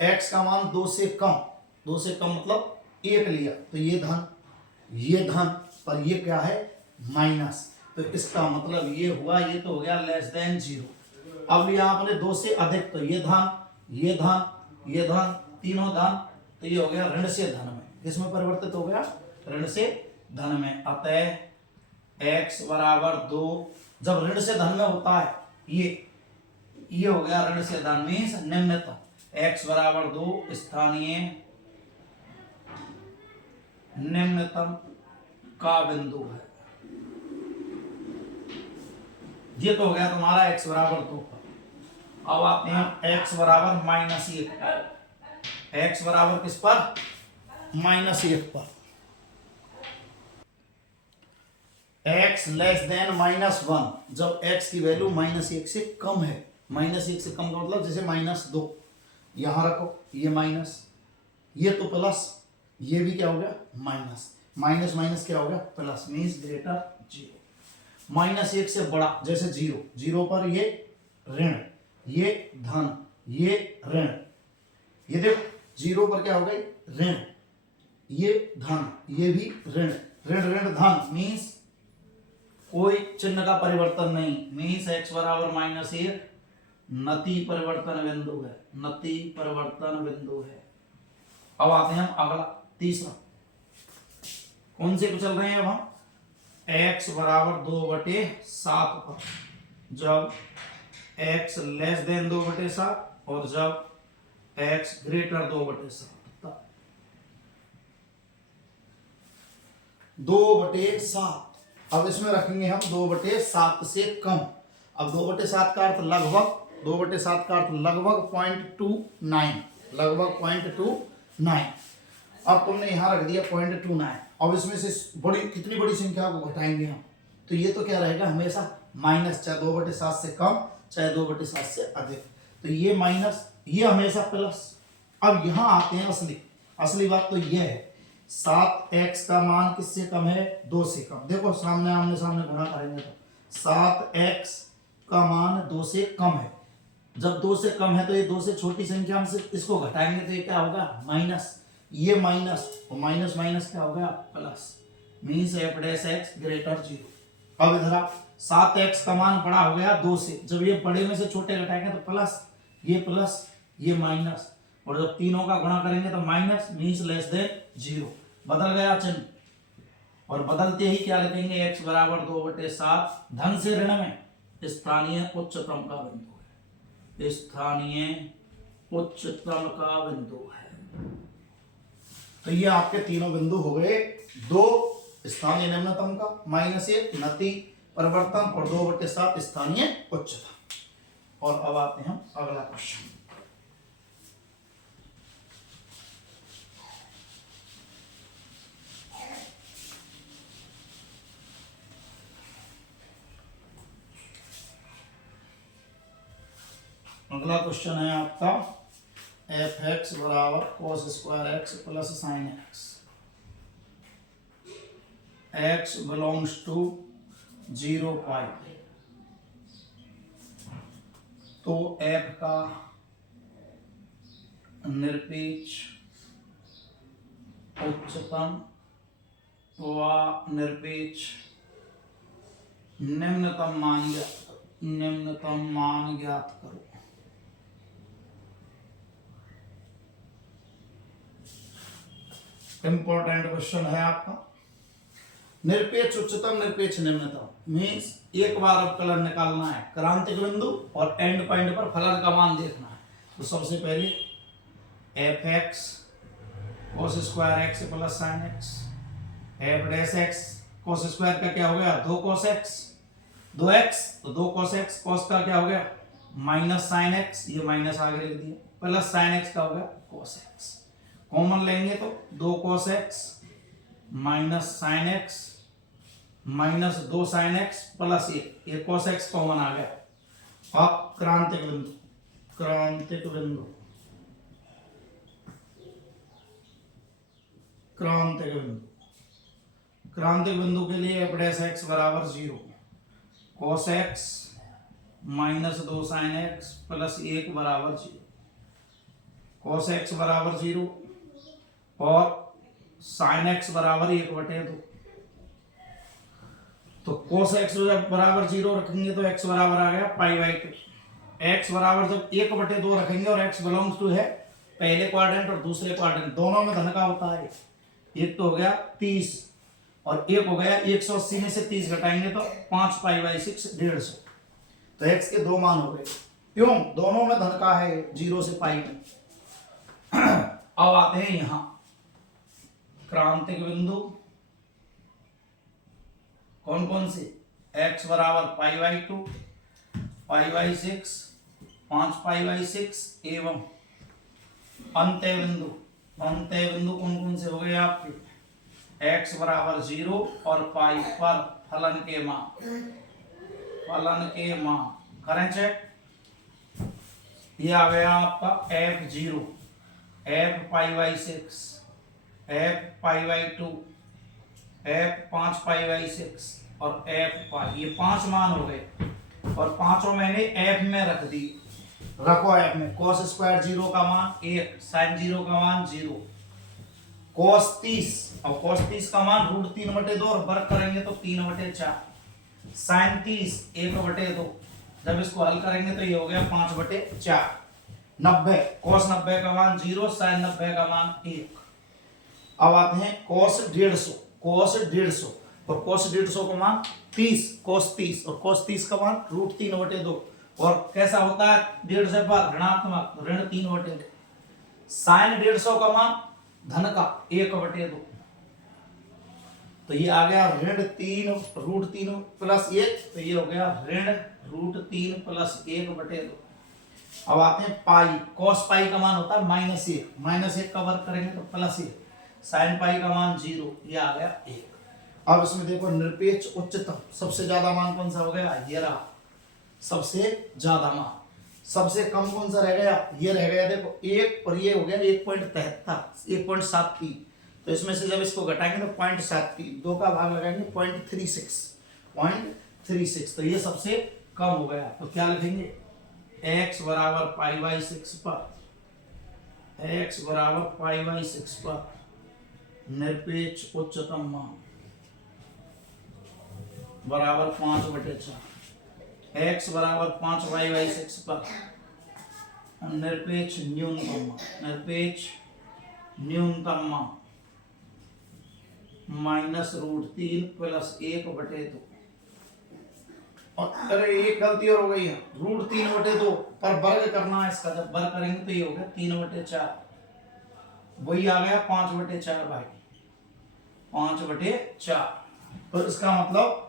x का मान 2 से कम, 2 से कम मतलब 1 लिया तो ये धन, ये धन, पर ये क्या है माइनस, तो इसका मतलब ये हुआ, ये तो हो गया लेस देन 0। अब लिया आपने 2 से अधिक, तो ये धन, ये धन, ये धन, तीनों धन, तो ये हो गया ऋण से धन में, किसमें परिवर्तित हो गया, ऋण से धन में। अतः x बराबर 2, जब ऋण से धन में होता है ये हो गया ऋण से धन मीन्स निम्नतम, x बराबर 2 स्थानीय निम्नतम का बिंदु है। ये तो हो गया तुम्हारा x बराबर 2 पर। अब आते हैं x बराबर -1, x बराबर किस पर, -1 पर। x लेस देन -1, जब x की वैल्यू -1 से कम है, -1 से कम का मतलब जैसे -2, यहां रखो, ये माइनस, ये तो प्लस, ये भी क्या हो गया माइनस, माइनस माइनस क्या हो गया प्लस, मीन्स ग्रेटर 0। -1 से बड़ा जैसे 0, 0 पर ये ऋण, ये धन, ये ऋण, ये देखो 0 पर क्या हो गई ऋण, ये धन, ये भी ऋण, ऋण ऋण धन, मीन्स कोई चिन्ह का परिवर्तन नहीं, मीन्स x बराबर -1 नति परिवर्तन बिंदु है, नति परिवर्तन बिंदु है। अब आते हैं हम अगला तीसरा, कौन से को चल रहे हैं अब हम, x बराबर 2/7 पर, जब x लेस देन 2/7 और जब x ग्रेटर 2/7, 2/7। अब इसमें रखेंगे हम 2/7 से कम। अब 2/7 का अर्थ लगभग, 2/7 का अर्थ लगभग 0.29, लगभग 0.29। अब तुमने यहां रख दिया 0.29। अब इसमें से बड़ी, कितनी बड़ी संख्या को घटाएंगे हम, तो ये तो क्या रहेगा हमेशा माइनस, चाहे 2/7 से कम चाहे 2/7 से अधिक, तो ये माइनस, ये हमेशा प्लस। अब यहां आते हैं असली बात तो ये है, 7x का मान किससे कम है, 2 से कम। देखो सामने आमने सामने गुणा करेंगे तो 7x का मान 2 से कम है, जब 2 से कम है तो ये 2 से छोटी संख्या से इसको घटाएंगे तो ये क्या होगा माइनस, ये माइनस और माइनस माइनस क्या हो गया प्लस, मीन्स f' ग्रेटर 0। अब इधर आप 7x का मान बड़ा हो गया 2 से, जब ये बड़े में से छोटे घटाएंगे तो प्लस, ये माइनस, और जब तीनों का गुणा करेंगे तो माइनस, मीन्स लेस देन 0, बदल गया चिन्ह। और बदलते ही क्या लिखेंगे, x बराबर 2/7 धन से ऋण में स्थानीय उच्चतम का बिंदु है, स्थानीय उच्चतम का बिंदु है। तो ये आपके तीनों बिंदु हो गए, 2 स्थानीय निम्नतम का, -1 नति परिवर्तन और 2/7 स्थानीय उच्चतम। और अब आते हैं हम अगला क्वेश्चन, अगला क्वेश्चन है आपका f(x) बराबर cos² plus sin x, x belongs to 0 pi, तो f का निरपेक्ष उच्चतम व निरपेक्ष निम्नतम मान ज्ञात करो। इंपॉर्टेंट क्वेश्चन है आपका, निरपेक्ष उच्चतम निरपेक्ष निम्नतम मीन्स एक बार अवकलन निकालना है, क्रांतिक बिंदु और एंड पॉइंट पर फलन का मान देखना है। तो सबसे पहले f(x) cos² plus sin x, f'(x) cos² का क्या हो गया 2 cos x, 2x तो 2 cos x, cos का क्या हो गया माइनस sin x, ये माइनस आगे लिख दिया, प्लस sin x का हो गया cos x, कॉमन लेंगे तो 2 cos x minus sin x minus 2 sin x plus ये cos x कॉमन आ गया। अब क्रांतिक बिंदु, क्रांतिक बिंदु, क्रांतिक बिंदु, क्रांतिक बिंदु के लिए f' x बराबर 0, cos x -2 sine x plus 1 बराबर 0। कॉस एक्स बराबर 0 और साइन एक्स बराबर 1/2। तो कोस एक्स जब बराबर 0 रखेंगे तो एक्स बराबर आ गया π/2। एक्स बराबर जब 1/2 रखेंगे और एक्स बिलोंग्स टू है पहले क्वाड्रेंट और दूसरे क्वाड्रेंट, दोनों में धन का होता है। एक तो हो गया 30 और एक हो गया 180 में से 30 घटाएंगे तो 5 π/6 150। तो एक्स के 2 मान हो गए। क्यों? दोनों में धन का है, 0 से पाई में। अब आते हैं यहां क्रांतिक बिंदु कौन कौन से? x बराबर π/2, π/6, 5 π/6 एवं अंत्य बिंदु कौन कौन से हो गए आपके? x बराबर 0 और पाई पर फलन के मान करें चेक। ये आ गया आपका f0, f π/6, f π/2, f 5 π/6 और f पाई। ये 5 मान हो गए और पांचों मैंने f में रख दी। रखो f में cos स्क्वायर 0 का मान 1, sin 0 का मान 0, cos 30 और cos 30 का मान √3/2 और वर्ग करेंगे तो 3/4, sin 30 1/2। जब इसको हल करेंगे तो ये हो गया 5/4। 90 cos 90 का मान 0, sin 90 का मान 1। अब आते हैं cos 150 और cos 150 का मान 30, cos 30 और cos 30 का मान √3/2 और कैसा होता है 150 पर ऋणात्मक ऋण 3/2। sin 150 का मान धन का 1/2। तो ये आ गया ऋण 3 √3 प्लस 1, तो ये हो गया ऋण √3 प्लस 1/2। अब आते हैं पाई। cos पाई का मान होता है -1 का वर्ग करेंगे तो +1, साइन पाई का मान 0, ये आ गया 1। अब इसमें देखो निरपेक्ष उच्चतम सबसे ज्यादा मान कौन सा हो गया? ये रहा सबसे ज्यादा मान। सबसे कम कौन सा रह गया? ये रह गया देखो 1 और ये हो गया 1.73। तो इसमें से जब इसको घटाएंगे तो 0.73, 2 का भाग लगाएंगे 0.36, तो ये सबसे कम हो गया। तो क्या लिखेंगे? x बराबर π/6 पर निरपेक्ष उच्चतम मान बराबर 5/4। x बराबर 5 π/6 पर निरपेक्ष न्यूनतम मान -√3 प्लस 1/2। और अरे एक गलती और हो गई है, √3/2 पर वर्ग करना है इसका। जब वर्ग करेंगे तो ये हो गया 3/4, वही आ गया 5/4 भाई, 5/4। तो इसका मतलब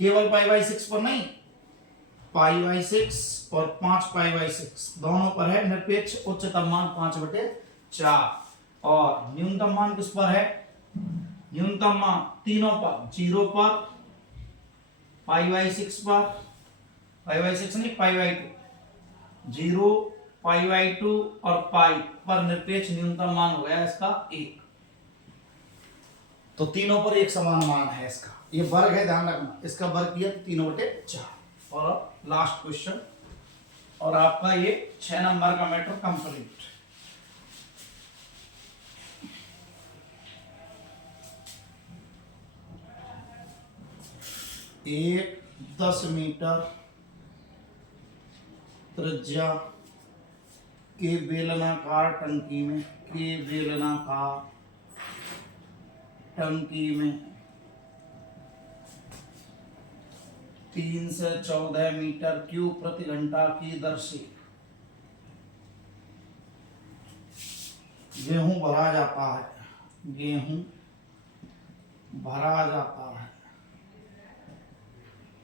केवल π/6 पर नहीं, π/6 और 5 π/6 दोनों पर है निरपेक्ष उच्चतम मान 5/4। और न्यूनतम मान किस पर है? न्यूनतम मान तीनों पर, 0 पर, π/6 पर, π/6 नहीं π/2, 0, π/2 और पाई पर निरपेक्ष न्यूनतम मान हो गया इसका 1। तो तीनों पर एक समान मान है इसका। ये वर्ग है, ध्यान रखना, इसका वर्ग किया 3/4। और अब लास्ट क्वेश्चन और आपका ये 6 नंबर का मैटर कंप्लीट। एक 10 मीटर त्रिज्या के बेलनाकार टंकी में 3 से 14 मीटर क्यूब प्रति घंटा की दर से गेहूं भरा जाता है।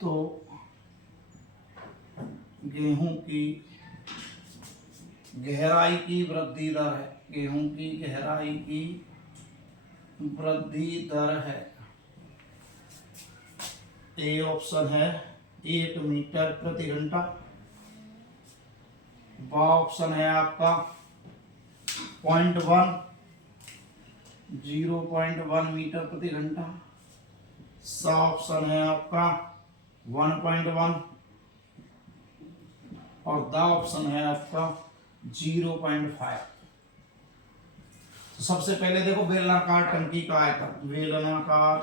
तो गेहूं की गहराई की वृद्धि दर है ए ऑप्शन है 1 मीटर प्रति घंटा, बा ऑप्शन है आपका 0.1 मीटर प्रति घंटा, सा ऑप्शन है आपका 1.1 और द ऑप्शन है आपका 0.5। तो सबसे पहले देखो बेलनाकार टंकी का आयतन, बेलनाकार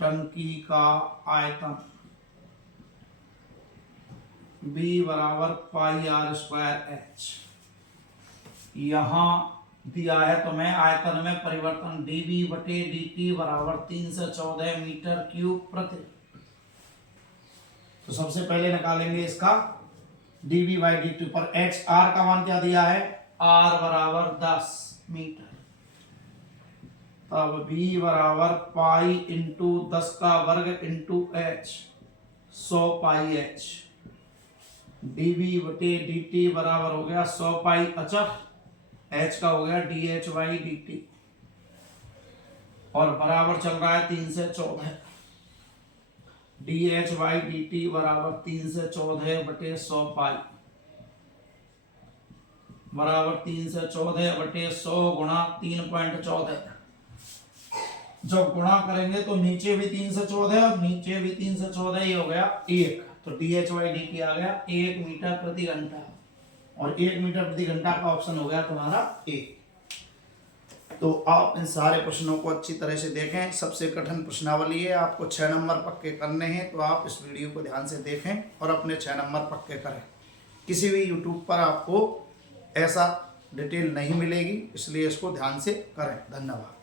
टंकी का आयतन B बराबर पाई आर स्क्वायर एच। यहां दिया है तो मैं आयतन में परिवर्तन dV बटे dt बराबर 314 मीटर क्यूब प्रति। तो सबसे पहले निकालेंगे इसका dV बाई dt पर h r का मान क्या दिया है, r बराबर 10 मीटर। तब B बराबर पाई इंटू 10 का वर्ग इंटू h 100 पाई h। dV बटे dt बराबर हो गया 100 पाई अचर, h का हो गया dH बाई dt और बराबर चल रहा है 3 से 14। dH बाई dt बराबर 3 से 14 बटे 100 पाई बराबर 3 से 14 बटे 100 गुणा 3.14। जब गुणा करेंगे तो नीचे भी 3 से 14 और नीचे भी 3 से 14 ही हो गया 1। तो dH बाई dt आ गया 1 मीटर प्रति घंटा और 1 मीटर प्रति घंटा का ऑप्शन हो गया तुम्हारा A। तो आप इन सारे प्रश्नों को अच्छी तरह से देखें। सबसे कठिन प्रश्नावली है, आपको 6 नंबर पक्के करने हैं, तो आप इस वीडियो को ध्यान से देखें और अपने 6 नंबर पक्के करें। किसी भी यूट्यूब पर आपको ऐसा डिटेल नहीं मिलेगी, इसलिए इसको ध्यान से करें। धन्यवाद।